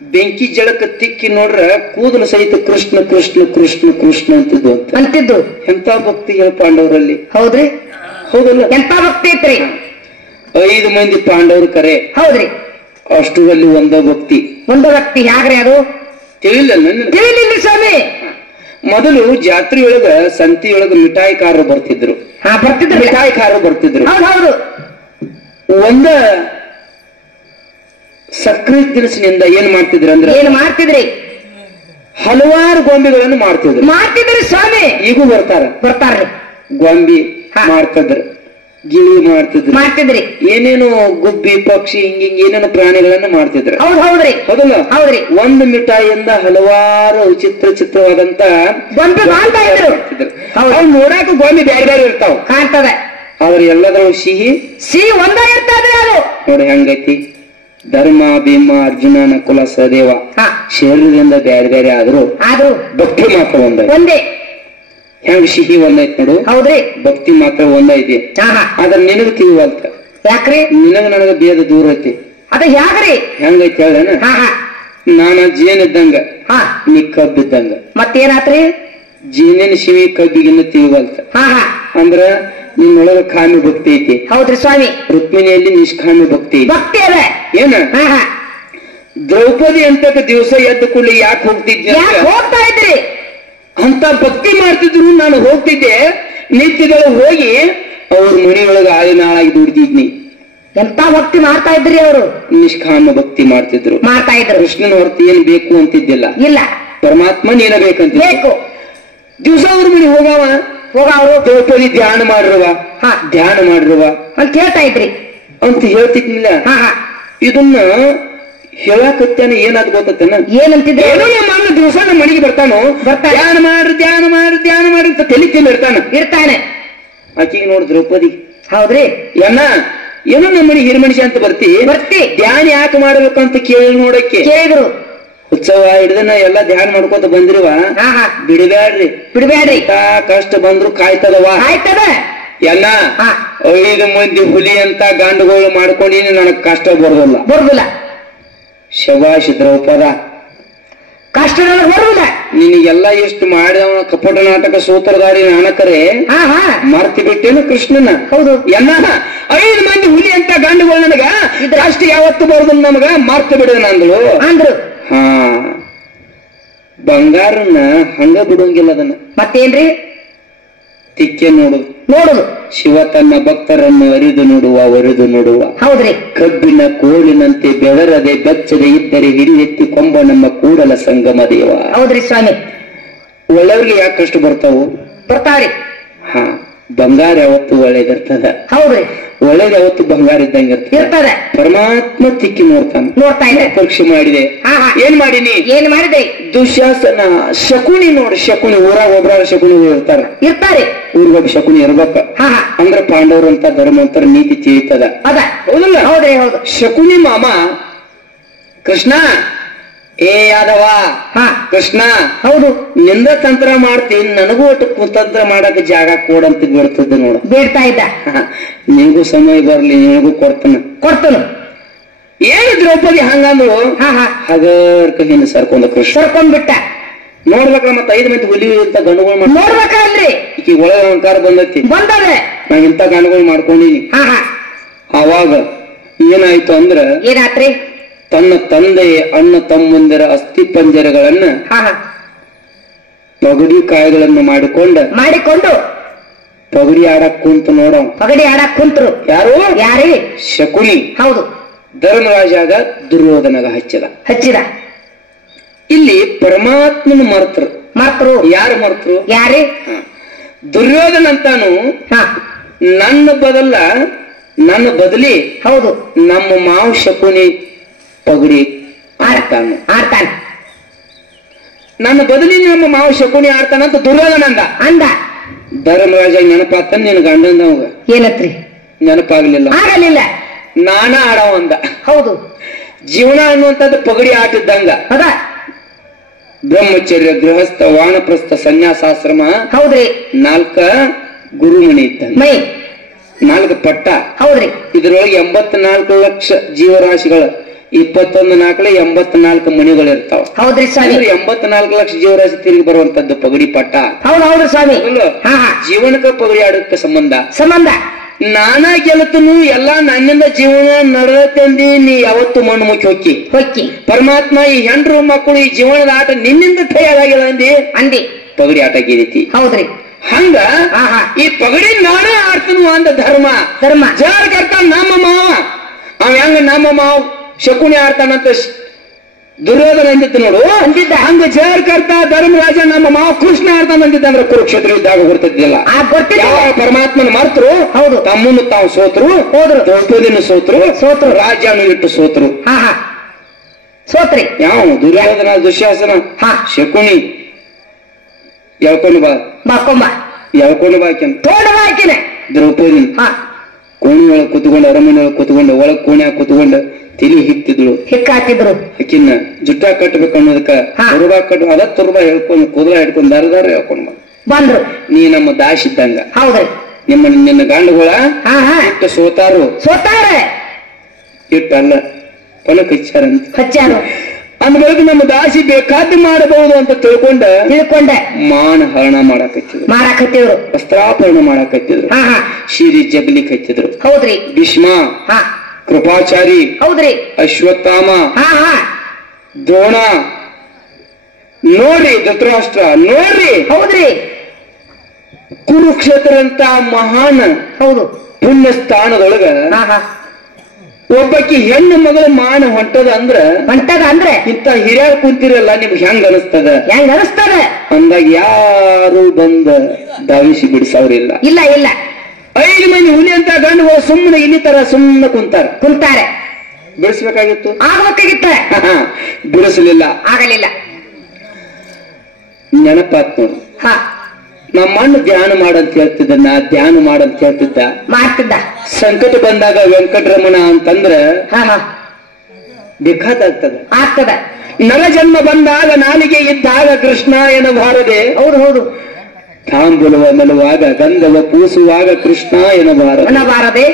ಬೆಂಕಿ ಜಳಕ ತಿಕ್ಕಿ ನೋಡ್ರ ಕೂದಲು ಸಹಿತ ಕೃಷ್ಣ ಕೃಷ್ಣ ಕೃಷ್ಣ ಕೃಷ್ಣ ಅಂತಿದ್ದು ಅಂತ. ಅಂತಿದ್ದು ಎಂತ ಭಕ್ತಿ ಹೇಳ ಪಾಂಡವರಲ್ಲಿ. ಹೌದ್ರಿ. ಹೌದಲ್ಲ? ಎಂತ ಭಕ್ತಿ ಐತ್ರಿ? 5 ಮಂದಿ ಪಾಂಡವರು ಕರೆ, ಹೌದ್ರಿ. ಅಷ್ಟರಲ್ಲಿ ಒಂದ ಭಕ್ತಿ. ಒಂದು ಭಕ್ತಿ ಯಾಗ್ರಿ ಅದು? ತಿಳಿಲ್ಲ ನನ್ನ. ತಿಳಿಲಿಲ್ಲ ಸ್ವಾಮಿ. ಮೊದಲು ಜಾತ್ರೆಯೊಳಗ ಸಂತಿಯೊಳಗ ಮಿಠಾಯಿಕಾರರು ಬರ್ತಿದ್ರು. ಹಾ ಬರ್ತಿದ್ರು. ಮಿಠಾಯಿಕಾರರು ಬರ್ತಿದ್ರು. ಹೌದು ಹೌದು. ಒಂದ ಸಕ್ರೆ ದಿನಸಿನಿಂದ ಏನ್ ಮಾಡ್ತಿದ್ರು ಅಂದ್ರೆ ಏನ್ ಮಾಡ್ತಿದ್ರಿ? ಹಲವಾರು ಗೊಂಬೆಗಳನ್ನು ಮಾಡ್ತಿದ್ರು. ಮಾಡ್ತಿದ್ರಿ ಸ್ವಾಮಿ. ಈಗೂ ಬರ್ತಾರ್ರಿ. ಗೊಂಬಿ ಹಾ. ಮಾಡ್ತಿದ್ರು, ಗಿಳಿ ಮಾಡ್ತಿದ್ರು, ಮಾಡ್ತಿದ್ರಿ. ಏನೇನು ಗುಬ್ಬಿ ಪಕ್ಷಿ ಹಿಂಗಿಂಗ್ ಏನೇನು ಪ್ರಾಣಿಗಳನ್ನ ಮಾಡ್ತಿದ್ರು. ಹೌದ್ ಹೌದ್ರಿ. ಹೌದಲ್ಲ? ಹೌದ್ರಿ. ಒಂದು ಮಿಠಾಯಿಯಿಂದ ಹಲವಾರು ಚಿತ್ರವಾದಂತ ಗೊಂಬೆ ಮಾಡ್ತಾ ಇದ್ರು. ಹೌದು. ಅವ್ ನೋಡಾಕ ಗೊಂಬೆ ಬ್ಯಾರೆ ಬ್ಯಾರೆ ಇರ್ತಾವ, ಕಾಣ್ತದೆ. ಆದ್ರೆ ಎಲ್ಲದ್ರ ಸಿಹಿ ಒಂದ ಇರ್ತದ್ರಿ ಅದು. ನೋಡಿ ಹೆಂಗೈತಿ. ಧರ್ಮ ಭೀಮ ಅರ್ಜುನ ನಕುಲ ಸಹದೇವ ಹಾ ಶರೀರದಿಂದ ಬ್ಯಾರೆ ಬ್ಯಾರೆ ಆದ್ರೂ ಭಕ್ತಿ ಮಾತ್ರ ಒಂದೇ. ಹೆಂಗ ಸಿಹಿ ಒಂದೈತಿ ನೋಡು. ಹೌದ್ರಿ. ಭಕ್ತಿ ಮಾತ್ರ ಒಂದೈತಿ. ಅದ್ರ ನಿನಗ ತಿಳಿವಲ್ತ. ಯಾಕ್ರಿ? ನಿನಗ ನನಗ ಭೇದ ದೂರ ಐತಿ. ಅದ ಯಾಕ್ರಿ? ಹೆಂಗೈತಿ ಹೇಳೇನ? ನಾನ ಜೇನ್ ಇದ್ದಂಗ, ನೀ ಕಬ್ಬಿದ್ದಂಗ. ಮತ್ತೇನಾತ್ರಿ? ಜೇನಿನ ಶಿವಿ ಕಬ್ಬಿಗಿನ್ನ ತಿಳಿವಲ್ತ. ಅಂದ್ರ ನಿನ್ನೊಳಗ ಕಾಮ್ಯ ಭಕ್ತಿ ಐತಿ. ಹೌದ್ರಿ ಸ್ವಾಮಿ. ರುಕ್ಮಿಣಿಯಲ್ಲಿ ನಿಷ್ಕಾಮ್ಯ ಭಕ್ತಿ ಐತಿ. ಭಕ್ತಿ ಅದ ಏನ? ದ್ರೌಪದಿ ಅಂತ ದಿವಸ ಎದ್ದ ಕೂಡಲೇ ಯಾಕೆ ಹೋಗ್ತಿದ್ದೆ? ಹೋಗ್ತಾ ಇದ್ರಿ ಅಂತ ಭಕ್ತಿ ಮಾಡ್ತಿದ್ರು. ನಾನು ಹೋಗ್ತಿದ್ದೆ ನಿತ್ಯಗಳು ಹೋಗಿ ಅವ್ರ ಮನೆಯೊಳಗ ಆಳಿನಾಳಾಗಿ ದುಡ್ತಿದ್ನಿ. ಎಂತ ಭಕ್ತಿ ಮಾಡ್ತಾ ಇದ್ರಿ ಅವರು? ನಿಷ್ಕಾಮ ಭಕ್ತಿ ಮಾಡ್ತಿದ್ರು. ಕೃಷ್ಣನ ಹೊರತು ಏನ್ ಬೇಕು ಅಂತಿದ್ದಿಲ್ಲ. ಇಲ್ಲ, ಪರಮಾತ್ಮ ನೀನ ಬೇಕಂತ ಬೇಕು. ದಿವಸ ಅವ್ರ ಮನೆ ಹೋಗವ ದ್ರೌಪದಿ ಧ್ಯಾನ ಮಾಡಿರುವ ಅಂತ ಹೇಳ್ತಾ ಇದ್ರಿ ಅಂತ ಹೇಳ್ತಿದ್ನಿಲ್ಲ. ಇದನ್ನ ಹೇಳಕತ್ತೇನ ಏನಾದ್ ಗೊತ್ತೇನ? ಏನಂತಿದ್ರೆ ಏನೋ ನಮ್ಮ ದಿವಸ ನಮ್ಮ ಮನೆಗೆ ಬರ್ತಾನೋ, ಧ್ಯಾನ ಮಾಡ್ರಿ ಅಂತ ತಲೆ ಇರ್ತಾನೆ. ಆಕಿಗೆ ನೋಡ್ ದ್ರೌಪದಿ, ಹೌದ್ರಿ ಏನ ಏನೋ ನಮ್ಮ ಮನೆ ಹಿರಿಮನುಷ್ಯ ಅಂತ ಬರ್ತಿ ಧ್ಯಾನ ಯಾಕೆ ಮಾಡ್ಬೇಕಂತ ಕೇಳಿ ನೋಡಕ್ಕೆ ಕೇಳಿದ್ರು. ಉತ್ಸವ ಹಿಡ್ದನ ಎಲ್ಲಾ ಧ್ಯಾನ ಮಾಡ್ಕೊತ ಬಂದ್ರಿವ, ಬಿಡಬ್ಯಾಡ್ರಿ ಕಷ್ಟ ಬಂದ್ರು ಕಾಯ್ತದವ. ಎಲ್ಲ 5 ಮಂದಿ ಹುಲಿ ಅಂತ ಗಂಡುಗಳು ಮಾಡ್ಕೊಂಡಿನಿ, ನನಗ್ ಕಷ್ಟ ಬರೋದಿಲ್ಲ. ಶಬಾಷ್ ದ್ರೌಪದ, ಕಷ್ಟ ಬರುವುದಿಲ್ಲ. ನಿನಗೆಲ್ಲ ಎಷ್ಟು ಮಾಡಿದವ ಕಪಟ ನಾಟಕ ಸೂತ್ರಧಾರಿ ನಾನಕರೇ ಮರ್ತಿ ಬಿಟ್ಟೇನು ಕೃಷ್ಣನ? ಹೌದು. ಎಲ್ಲ 5 ಮಂದಿ ಹುಲಿ ಅಂತ ಗಂಡುಗಳು ನನಗ ಕಷ್ಟ ಯಾವತ್ತು ಬರುದಿಲ್ಲ, ನಮಗ ಮರ್ತು ಬಿಡೋಣ ಅಂದ್ರು. ಹಾ, ಬಂಗಾರನ್ನ ಹಂಗ ಬಿಡೋಂಗಿಲ್ಲ. ಅದನ್ನ ಮತ್ತೇನ್ರಿ? ತಿಕ್ಕೆ ನೋಡುದು. ಶಿವ ತನ್ನ ಭಕ್ತರನ್ನು ಅರಿದು ನೋಡುವ. ಹೌದ್ರಿ. ಕಬ್ಬಿನ ಕೋಳಿನಂತೆ ಬೆವರದೆ ಬೆಚ್ಚದೆ ಇದ್ದರೆ ಹಿರಿಯೆತ್ತಿ ಕೊಂಬ ನಮ್ಮ ಕೂಡಲ ಸಂಗಮ ದೇವ. ಹೌದ್ರಿ ಸ್ವಾಮಿ. ಒಳ್ಳೆಯವ್ರಿಗೆ ಯಾಕೆ ಕಷ್ಟ ಬರ್ತಾವ್ರಿ? ಹಾ, ಬಂಗಾರ ಯಾವತ್ತು ಒಳ್ಳೇದಿರ್ತದ. ಹೌದ್ರಿ. ಒಳ್ಳೇದು ಯಾವತ್ತು ಬಂಗಾರ ಇದ್ದಂಗೆ ಇರ್ತದೆ. ಪರಮಾತ್ಮ ತಿಕ್ಕಿ ನೋಡ್ತಾ ಇದೆ. ಪರೀಕ್ಷೆ ಮಾಡಿದೆ. ಏನ್ ಮಾಡಿದೆ? ದುಶ್ಯಾಸನ ಶಕುನಿ ಶಕುನಿ ಊರಾಗ ಒಬ್ರ ಶಕುನಿಗಳು ಇರ್ತಾರೆ. ಊರಿಗೊಬ್ಬ ಶಕುನಿ ಇರ್ಬೇಕ. ಅಂದ್ರ ಪಾಂಡವ್ರಂತ ಧರ್ಮಂತರ ನೀತಿ ತಿಳಿತದ. ಹೌದಲ್ಲ? ಹೌದು. ಶಕುನಿ ಮಾಮ ಕೃಷ್ಣ, ಏ ಯಾದವ ಕೃಷ್ಣ, ಹೌದು ನಿಂದ ತಂತ್ರ ಮಾಡ್ತೀನಿ, ನನಗೂ ಒಟ್ಟು ಕುತಂತ್ರ ಮಾಡಕ್ ಜಾಗ ಕೊಡಂತ ಬಿಡ್ತದ ನೋಡ. ಬೇಡ್ತಾ ಇದ್ದ. ನಿನಗೂ ಸಮಯ ಬರ್ಲಿ, ನಿನಗೂ ಕೊಡ್ತಾನ. ಏನು ದ್ರೌಪದಿ ಹಂಗಂದ್ರು ಹಗರ್ಕ ಹಿಂದೆ ಸರ್ಕೊಂಡ್ಬಿಟ್ಟ. ನೋಡ್ಬೇಕಲ್ಲ, ಮತ್ತ 5 ಮಂದಿ ಹುಲಿ ಅಂತ ಗಂಡುಗಳು ನೋಡ್ಬೇಕಲ್ರಿ. ಈಗ ಒಳಗ ಅಹಂಕಾರ ಬಂದೈತಿ. ನಾ ಇಂತ ಗಂಡುಗಳು ಮಾಡ್ಕೊಂಡಿನಿ. ಅವಾಗ ಏನಾಯ್ತು ಅಂದ್ರ, ಏನಾತ್ರಿ? ತನ್ನ ತಂದೆಯ ಅಣ್ಣ ತಮ್ಮಂದಿರ ಅಸ್ಥಿ ಪಂಜರಗಳನ್ನ ಪಗಡಿ ಕಾಯಿಗಳನ್ನು ಮಾಡಿಕೊಂಡು ಪಗಡಿ ಆಡಕ್ ಕುಂತ್ರು. ಯಾರು? ಶಕುನಿ. ಹೌದು. ಧರ್ಮರಾಜಾಗ ದುರ್ಯೋಧನಗ ಹಚ್ಚಿದ. ಇಲ್ಲಿ ಪರಮಾತ್ಮನ ಮರ್ತರು ಯಾರು ಮರ್ತರು? ಯಾರೇ? ದುರ್ಯೋಧನ ಅಂತಾನು ನನ್ನ ಬದಲಿ ಹೌದು ನಮ್ಮ ಮಾವ ಶಕುನಿ ಪಗಡಿ ಆಡ್ತಾನು. ನನ್ನ ಬದಲಿ ನಮ್ಮ ಮಾವ ಶಕುನಿ ಆಡ್ತಾನಂತ ದುರ್ಯೋಧನ ಅಂದ. ಧರ್ಮರಾಜ ನೆನಪಾತ ನಿನ್ ಗಂಡಂದವಾಗ ಏನತ್ರಿ? ನೆನಪಾಗ್ಲಿಲ್ಲ, ಆಗಲಿಲ್ಲ. ನಾನ ಆಡವ ಅಂದ. ಹೌದು, ಜೀವನ ಅನ್ನುವಂಥದ್ದು ಪಗಡಿ ಆಟಿದ್ದಂಗ. ಬ್ರಹ್ಮಚರ್ಯ, ಗೃಹಸ್ಥ, ವಾನಪ್ರಸ್ಥ, ಸನ್ಯಾಸಾಶ್ರಮ. ಹೌದ್ರಿ. 4 ಗುರುಮಣಿ ಇದ್ದಂಗ, ಮೈ 4 ಪಟ್ಟ. ಹೌದ್ರಿ. ಇದ್ರೊಳಗೆ 84 ಲಕ್ಷ ಜೀವರಾಶಿಗಳು, 21 84 ಮಣಿಗಳಿರ್ತಾವ. ಹೌದ್ರಿ ಸ್ವಾಮಿ. 84 ಲಕ್ಷ ಜೀವರಾಶಿ ತಿರುಗಿ ಬರುವಂತದ್ದು ಪಗಡಿ ಪಟ್ಟ. ಹೌದು ಸ್ವಾಮಿ. ಜೀವನಕ್ಕೆ ಪಗಡಿ ಆಡೋಕ್ಕೆ ಸಂಬಂಧ. ನಾನಾ ಗೆಲತನು ಎಲ್ಲಾ ನನ್ನಿಂದ ಜೀವನ ನಡೆದತ್ತಂದಿ, ನೀ ಯಾವತ್ತು ಮಣ್ಣು ಮುಚ್ಚಿ ಹೊಕ್ಕಿ. ಪರಮಾತ್ಮ ಈ ಹೆಂಡ್ರು ಮಕ್ಕಳು ಈ ಜೀವನದ ಆಟ ನಿನ್ನಿಂದ ತಯಾರಾಗಿಲ್ಲ ಅಂದಿ ಪಗಡಿ ಆಟ ಗೆದಿತಿ. ಹೌದ್ರಿ. ಹಂಗ ಈ ಪಗಡಿ ನಾನೇ ಆಡ್ತನು ಅಂದ ಧರ್ಮ. ಜಾರಕರ್ತ ನಮ್ಮ ಮಾವ ಅವ ಹೆಂಗ ನಮ್ಮ ಮಾವ ಶಕುನಿ ಆಡ್ತಾನಂತ ದುರ್ಯೋಧನ ಅಂದಿತ್ತು ನೋಡು. ಹಂಗ ಜಾರಕರ್ತ ಧರ್ಮರಾಜ ನಮ್ಮ ಮಾವ ಕೃಷ್ಣ ಆಡ್ತಾನ ಅಂದಿದ್ದ ಅಂದ್ರೆ ಕುರುಕ್ಷೇತ್ರ ಇದ್ದಾಗ ಗೊತ್ತಿದ್ದಿಲ್ಲ. ಯಾವ ಪರಮಾತ್ಮನ ಮರ್ತರು. ಹೌದು, ತಮ್ಮನ್ನು ತಾವು ಸೋತರು, ದ್ರೌಪದಿನ ಸೋತರು, ರಾಜ್ಯನು ಇಟ್ಟು ಸೋತರು. ಯಾವ ದುರ್ಯೋಧನ, ದುಶ್ಯಾಸನ, ಶಕುನಿ ಎಳ್ಕೊಂಡು ಬಾಕಿನ ದ್ರೌಪದಿ ಕೋಣಿ ಒಳಗೆ ಕೂತ್ಕೊಂಡು, ಅರಮನೆ ಒಳಗೆ ಕೂತ್ಕೊಂಡು, ಒಳಗ್ ಕೋಣ್ಯಾಗ ಕೂತ್ಕೊಂಡು ತಿಳಿ ಹಿಕ್ಕಾತಿದ್ರು. ಆಕಿನ್ನ ಜುಟ್ಟ ಕಟ್ಟಬೇಕು ಅನ್ನೋದಕ್ಕ ತುರ್ಬಾ ಕಟ್ಟು, ಅದ ತುರ್ಬಾ ಹೇಳ್ಕೊಂಡು ಕೂದಲ ಹಿಡ್ಕೊಂಡು ದಾರ ಹೇಳ್ಕೊಂಡು ಬಂದ್ರು. ನೀ ನಮ್ಮ ದಾಶ್ ಇದ್ದಂಗ. ಹೌದ್ರಿ. ನಿನ್ನ ಗಂಡುಗಳ ಇಟ್ಟು ಸೋತಾರು ಇಟ್ಟಲ್ಲ ಪಲಕ್ ಹಚ್ಚಾರ ಅಂದ್ಗಳಿಗೆ ನಮ್ಮ ದಾಸಿ ಬೇಕಾದ್ದು ಮಾಡಬಹುದು ಅಂತ ತಿಳ್ಕೊಂಡೆ ಮಾನ ಹರಣ ಮಾಡಾಕತ್ತಿದ್ರು, ವಸ್ತ್ರಾಪರಣ ಮಾಡಾಕತ್ತಿದ್ರು, ಶಿರಿ ಜಗಲಿ ಕತ್ತಿದ್ರು. ಹೌದ್ರಿ. ಭೀಷ್ಮ, ಕೃಪಾಚಾರಿ, ಹೌದ್ರಿ, ಅಶ್ವತ್ಥಾಮ, ದ್ರೋಣ, ನೋಡ್ರಿ ಧೃತರಾಷ್ಟ್ರ, ನೋಡ್ರಿ, ಹೌದ್ರಿ, ಕುರುಕ್ಷೇತ್ರ ಅಂತ ಮಹಾನ್ ಹೌದು ಪುಣ್ಯ ಸ್ಥಾನದೊಳಗ ಒಬ್ಬಕಿ ಹೆಣ್ಣು ಮಗಳ ಮಾನ ಹೊಂಟದ ಅಂದ್ರೆ ಇಂತ ಹಿರಿಯರು ಕುಂತಿರಲ್ಲ, ನಿಮ್ಗೆ ಹೆಂಗ್ ಅನಿಸ್ತದ ಅಂದಾಗ ಯಾರು ಬಂದ ಧಾವಿಸಿ ಬಿಡಿಸವ್ರಿಲ್ಲ. ಇಲ್ಲ 5 ಮಂದಿ ಹುಲಿ ಅಂತ ಗಂಡುಗಳು ಸುಮ್ಮನೆ ಇಲ್ಲಿ ತರ ಸುಮ್ಮನೆ ಕುಂತಾರೆ. ಬಿಡಿಸ್ಬೇಕಾಗಿತ್ತು, ಬಿಡಿಸಲಿಲ್ಲ, ಆಗಲಿಲ್ಲ. ನೆನಪಾತ್ ನೋಡು, ನಮ್ಮಣ್ಣ ಧ್ಯಾನ ಮಾಡಂತ ಹೇಳ್ತಿದ್ದ, ನಾ ಧ್ಯಾನ ಮಾಡಂತ ಹೇಳ್ತಿದ್ದ. ಸಂಕಟ ಬಂದಾಗ ವೆಂಕಟರಮಣ ಅಂತಂದ್ರ ಬೇಕಾಗ್ತದ. ನರ ಜನ್ಮ ಬಂದಾಗ ನಾಲಿಗೆ ಇದ್ದಾಗ ಕೃಷ್ಣ ಎನ್ನಬಾರದೆ. ಹೌದು. ತಾಂಬುಲವ ನಲುವಾಗ ಗಂಧವ ಪೂಸುವಾಗ ಕೃಷ್ಣ ಎನ್ನಬಾರದೆ.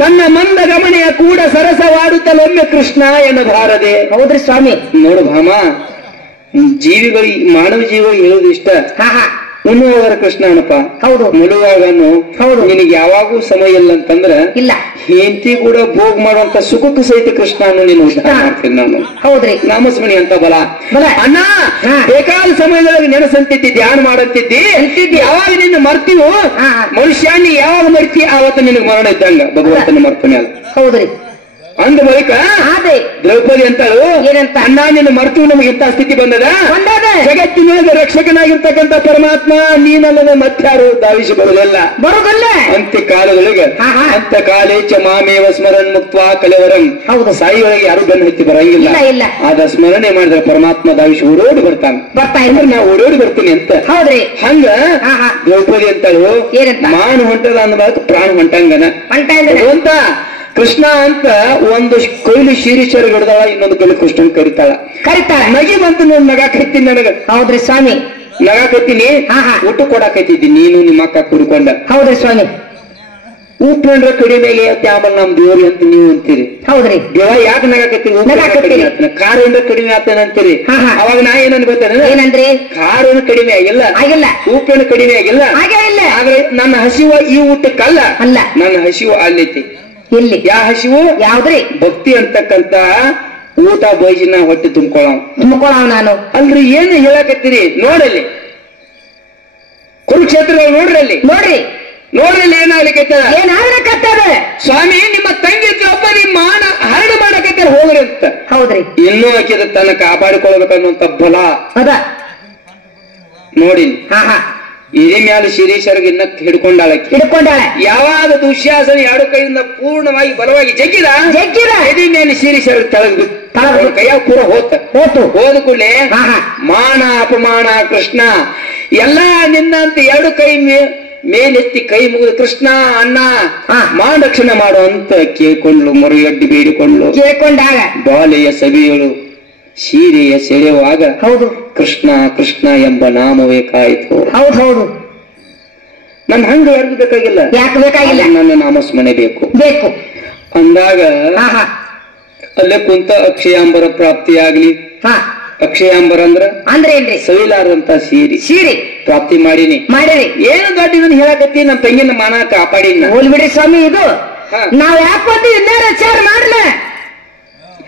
ತನ್ನ ಮಂದ ಗಮನೆಯ ಕೂಡ ಸರಸವಾಡುತ್ತಲೊಮ್ಮೆ ಕೃಷ್ಣ ಎನ್ನಬಾರದೆ. ಹೌದ್ರಿ ಸ್ವಾಮಿ. ನೋಡು ಭಾಮ, ಜೀವಿಗಳು, ಮಾನವ ಜೀವಿಗಳು ಹೇಳುದು ಇಷ್ಟ, ಉಣ್ಣುವಾಗ ಕೃಷ್ಣ ಅನಪ್ಪ. ಹೌದು. ಮುಳುವಾಗನು ಹೌದು. ನಿನಗೆ ಯಾವಾಗೂ ಸಮಯ ಇಲ್ಲ ಅಂತಂದ್ರ ಇಲ್ಲ, ಹೆಂಡತಿ ಕೂಡ ಭೋಗ ಮಾಡುವಂತ ಸುಖಕ್ಕೆ ಸಹಿತ ಕೃಷ್ಣ ನೀನು ಉದ್ಧಾರ ಮಾಡ್ತೀನಿ ನಾನು. ಹೌದ್ರಿ. ನಾಮಸ್ಮಣಿ ಅಂತ ಬಲ ಅಣ್ಣ, ಬೇಕಾದ ಸಮಯದೊಳಗೆ ನೆನಸಂತಿದ್ದಿ, ಧ್ಯಾನ ಮಾಡಂತಿದ್ದಿ. ಯಾವಾಗ ನಿನ್ನ ಮರ್ತೀವೋ ಮನುಷ್ಯ, ನೀ ಯಾವಾಗ ಮರ್ತಿ ಆವತ್ತ ನಿನಗೆ ಮರಣ ಇದ್ದಂಗ ಭಗವಂತನ ಮರ್ತನೆ ಅಲ್ಲ. ಹೌದ್ರಿ. ಅಂದ ಬಳಿಕ ದ್ರೌಪದಿ ಅಂತಳು, ಏನಂತ, ಅಣ್ಣ ನಿನ್ನ ಮರ್ತು ನಮಗೆ ಇಂಥ ಸ್ಥಿತಿ ಬಂದದ, ಜಗತ್ತಿನೊಳಗೆ ರಕ್ಷಕನಾಗಿರ್ತಕ್ಕಂಥ ಪರಮಾತ್ಮ ನೀನಲ್ಲದ ಮತ್ತಾರು ಧಾವಿಸಿ ಬರುವುದಲ್ಲ ಅಂತ್ಯ ಕಾಲದೊಳಗೆ. ಅಂತ ಕಾಲೇಚ ಮಾಮೇವ ಸ್ಮರಣ ಮುಕ್ತ ಕಲೆವರಂ. ಹೌದು, ಸಾಯಿಯೊಳಗೆ ಯಾರು ಬೆನ್ನು ಹತ್ತಿ ಬರಂಗಿಲ್ಲ. ಆದ ಸ್ಮರಣೆ ಮಾಡಿದ್ರೆ ಪರಮಾತ್ಮ ಧಾವಿಸಿ ಓಡೋಡಿ ಬರ್ತಾನೆ. ನಾ ಓಡೋಡಿ ಬರ್ತೀನಿ ಅಂತ. ಹೌದ್ರಿ. ಹಂಗ ದ್ರೌಪದಿ ಅಂತಳು, ಮಾನ ಹೊಂಟದ ಅಂದ ಪ್ರಾಣ ಹೊಂಟಂಗನ ಅಂತ ಕೃಷ್ಣ ಅಂತ ಒಂದು ಕೊಯ್ಲು ಶಿರೀಶ್ವರ ಗಿಡದಾಳ, ಇನ್ನೊಂದು ಕೊಯ್ಲು ಕೃಷ್ಣನ್ ಕರಿತಾಳ. ನಗಿ ಬಂತು ನೋಡ್, ನಗಾಕತ್ತೀನಿ ನನಗ. ಹೌದ್ರಿ ಸ್ವಾಮಿ. ನಗಾಕತ್ತೀನಿ, ಊಟ ಕೊಡಾಕತ್ತಿದ್ದೀನಿ, ನೀನು ನಿಮ್ಮ ಅಕ್ಕ ಕುಡ್ಕೊಂಡ. ಹೌದ್ರಿ ಸ್ವಾಮಿ. ಉಪ್ಪೇಂದ್ರ ಕಡಿಮೆ ಆಮೇಲೆ ನಮ್ ದೇವ್ರಿ ಅಂತ ನೀವು ಅಂತೀರಿ. ಹೌದ್ರಿ. ದೇವ ಯಾಕೆ ನಗಾಕತ್ತೀರಿ? ಖಾರ ಏನ್ರ ಕಡಿಮೆ ಆಗ್ತಾನೆ ಅಂತೀರಿ. ಅವಾಗ ನಾ ಏನನ್ ಗೊತ್ತೇನೆ, ಏನಂದ್ರಿ? ಖಾರ ಏನು ಕಡಿಮೆ ಆಗಿಲ್ಲ, ಉಪ್ಪೇನು ಕಡಿಮೆ ಆಗಿಲ್ಲ. ಆದ್ರೆ ನನ್ನ ಹಸಿವು ಈ ಊಟಕ್ಕಲ್ಲ, ನನ್ನ ಹಸಿವು ಅಲ್ಲೈತಿ. ಎಲ್ಲಿ? ಯಾ ಹಸಿವು? ಯಾವ್ದ್ರಿ? ಭಕ್ತಿ ಅಂತಕ್ಕಂತ ಊಟ ಬಯಸಿನ ಹೊಟ್ಟೆ ತುಂಬ್ಕೊಳ ನಾನು ಅಲ್ರಿ. ಏನು ಹೇಳಕತ್ತೀರಿ? ನೋಡಲ್ಲಿ ಕುರುಕ್ಷೇತ್ರಗಳು ನೋಡ್ರಿ ಏನಾಗ್ಲಿಕ್ಕತ್ತದ ಸ್ವಾಮಿ. ನಿಮ್ಮ ತಂಗಿ ದ್ರೌಪದಿ ಮಾನ ಹರಣ ಮಾಡಕತ್ತಾರ, ಹೋಗ್ರಿ ಅಂತ. ಹೌದ್ರಿ. ಇನ್ನೂ ಆಕಿದ ತನ್ನ ಕಾಪಾಡಿಕೊಳ್ಬೇಕನ್ನುವಂತ ಬಲ ಅದ. ನೋಡಿನಿ ಹಾ ಹಾ ಇದೇ ಮ್ಯಾಲ ಶಿರೀಶರ್ಗ ಇನ್ನ ಹಿಡ್ಕೊಂಡಾಳಕ್ಕೆ ಹಿಡ್ಕೊಂಡಾಳೆ ಯಾವಾಗ ದುಶ್ಯಾಸನ ಎರಡು ಕೈಯಿಂದ ಪೂರ್ಣವಾಗಿ ಬಲವಾಗಿ ಜಗ್ಗಿದ ಜಗ್ಗಿದ ಎದಿ ಮೇಲೆ ಶಿರೀಶರ್ ತೆಳಗ್ ತೆಳಗ್ ಕೈಯಾಗ ಪೂರ ಹೋತು ಹೋದ ಕೂಡಲೇ ಹಾ ಹಾ ಮಾನ ಅಪಮಾನ ಕೃಷ್ಣ ಎಲ್ಲಾ ನಿನ್ನಂತ ಎರಡು ಕೈ ಮೇಲೆತ್ತಿ ಕೈ ಮುಗಿದು ಕೃಷ್ಣ ಅಣ್ಣ ಮಾನ ರಕ್ಷಣೆ ಮಾಡು ಅಂತ ಕೇಳ್ಕೊಂಡ್ಲು ಮರುಗಡ್ಡಿ ಬೇಡಿಕೊಂಡ್ಲು ಕೇಳ್ಕೊಂಡಾಗ ಬಾಲೆಯ ಸವಿಯಳು ಸೀರೆಯ ಸೆಳೆಯುವಾಗ ಹೌದು ಕೃಷ್ಣ ಕೃಷ್ಣ ಎಂಬ ನಾಮವೇ ಕಾಯಿತು. ಹೌದು ಹೌದು ನನ್ ಹಂಗ ಯಾರಿಗೂ ಬೇಕಾಗಿಲ್ಲ, ಯಾಕೆ ಬೇಕಾಗಿಲ್ಲ, ನನ್ನ ನಾಮಸ್ಮರಣೆ ಬೇಕು ಬೇಕು ಅಂದಾಗ ಹಾ ಹಾ ಅಲ್ಲೇ ಕುಂತ ಅಕ್ಷಯಾಂಬರ ಪ್ರಾಪ್ತಿಯಾಗ್ಲಿ. ಹಾ ಅಕ್ಷಯಾಂಬರ ಅಂದ್ರೆ ಏನ್ರಿ? ಸವಿಲಾರದಂತ ಸೀರೆ ಪ್ರಾಪ್ತಿ ಮಾಡಿನಿ. ಮಾಡಿರಿ ಏನು ದೊಡ್ಡ ಇದನ್ನ ಹೇಳಕತ್ತಿ ನಮ್ಮ ತಂಗಿನ ಮಾನ ಕಾಪಾಡಿನ. ಹೋಲ್ ಬಿಡ್ರಿ ಸ್ವಾಮಿ, ಇದು ನಾವ್ ಯಾಕೆ ಬಂದಿ ಇನ್ನಾರ ವಿಚಾರ ಮಾಡ್ಲ.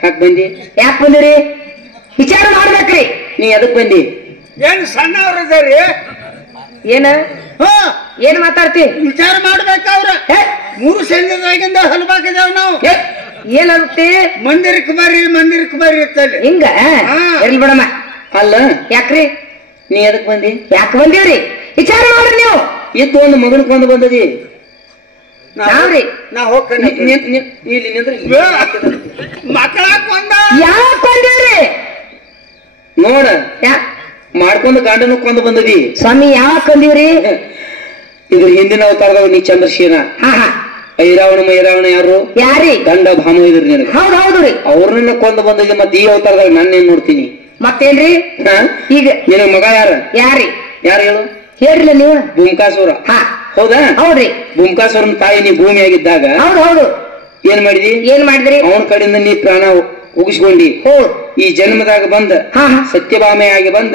ಯಾಕೆ ಬಂದಿ? ಯಾಕೆ ಬಂದಿರಿ ವಿಚಾರ ಮಾಡ್ಬೇಕ್ರಿ. ನೀ ಎದಕ್ ಬಂದಿ? ಏನ್ ಸಣ್ಣವ್ರದಾರಿ? ಏನ ಏನ್ ಮಾತಾಡ್ತಿ? ವಿಚಾರ ಮಾಡ್ಬೇಕವ್ರ. 3 ಸಂಜೆದಾಗಿಂದ ಹಲ್ಬಾಕಿದೇವ್ ನಾವು. ಏನಾಗುತ್ತೆ? ಮಂದಿರಕ್ಕೆ ಬರ್ರಿ ಇರ್ತಲ್ಲಿ ಹಿಂಗ ಇರ್ಲಿ ಬಿಡಮ್ಮ. ಅಲ್ಲ ಯಾಕ್ರಿ? ನೀ ಎದಕ್ ಬಂದಿ? ಯಾಕೆ ಬಂದಿವ್ರಿ ವಿಚಾರ ಮಾಡ್ರಿ. ನೀವು ಇದ್ದು ಒಂದು ಮಗನ ಕೊಂದು ಬಂದದಿ. ನಾವ್ರಿ ನಾ ಹೋಗ್ತೇನೆ. ಇಲ್ಲಿ ನಿಂದ್ರೆ ಮಕ್ಕಳ ಕೊಂದ ಯಾಕೆ ಬಂದಿವ್ರಿ? ನೋಡ ಮಾಡ್ಕೊಂಡು ಗಂಡನು ಕೊಂದು ಬಂದದಿ. ಸ್ವಾಮಿ ಯಾಕೆ ಬಂದಿವ್ರಿ? ಇದ್ರ ಹಿಂದಿನ ಅವತಾರದವ್ ನೀ ಚಂದ್ರಶೇನ. ಹಾ ಹಾ ಐರಾವಣ ಯಾರು? ಯಾರಿ? ಗಂಡ ಭಾಮ ಇದ್ರಿ ನಿನಗೆ. ಹೌದ್ ಹೌದ್ರಿ. ಅವ್ರನ್ನ ಕೊಂದು ಬಂದಿದ್ದೆ. ಮತ್ತೆ ಈ ಅವತಾರದಾಗ ನಾನೇನ್ ನೋಡ್ತೀನಿ? ಮತ್ತೇನ್ರಿ ಈಗ? ನಿನಗ್ ಮಗ ಯಾರಿ ಯಾರು ಹೇಳು? ಹೇಳ್ರಿಲ್ಲ ನೀವು. ಭೂಮಕಾಸುರ. ಹೌದಾ? ಹೌದ್ರಿ. ಭೂಮಕಾಸುರನ ತಾಯಿ ನೀ ಭೂಮಿ ಆಗಿದ್ದಾಗ ಹೌದು ಏನ್ ಮಾಡಿದಿ? ಏನ್ ಮಾಡಿದ್ರಿ? ಅವನ ಕಡೆಯಿಂದ ನೀ ಪ್ರಾಣ ಉಗಿಸ್ಕೊಂಡಿ. ಈ ಜನ್ಮದಾಗ ಬಂದ ಸತ್ಯಭಾಮೆ ಆಗಿ ಬಂದ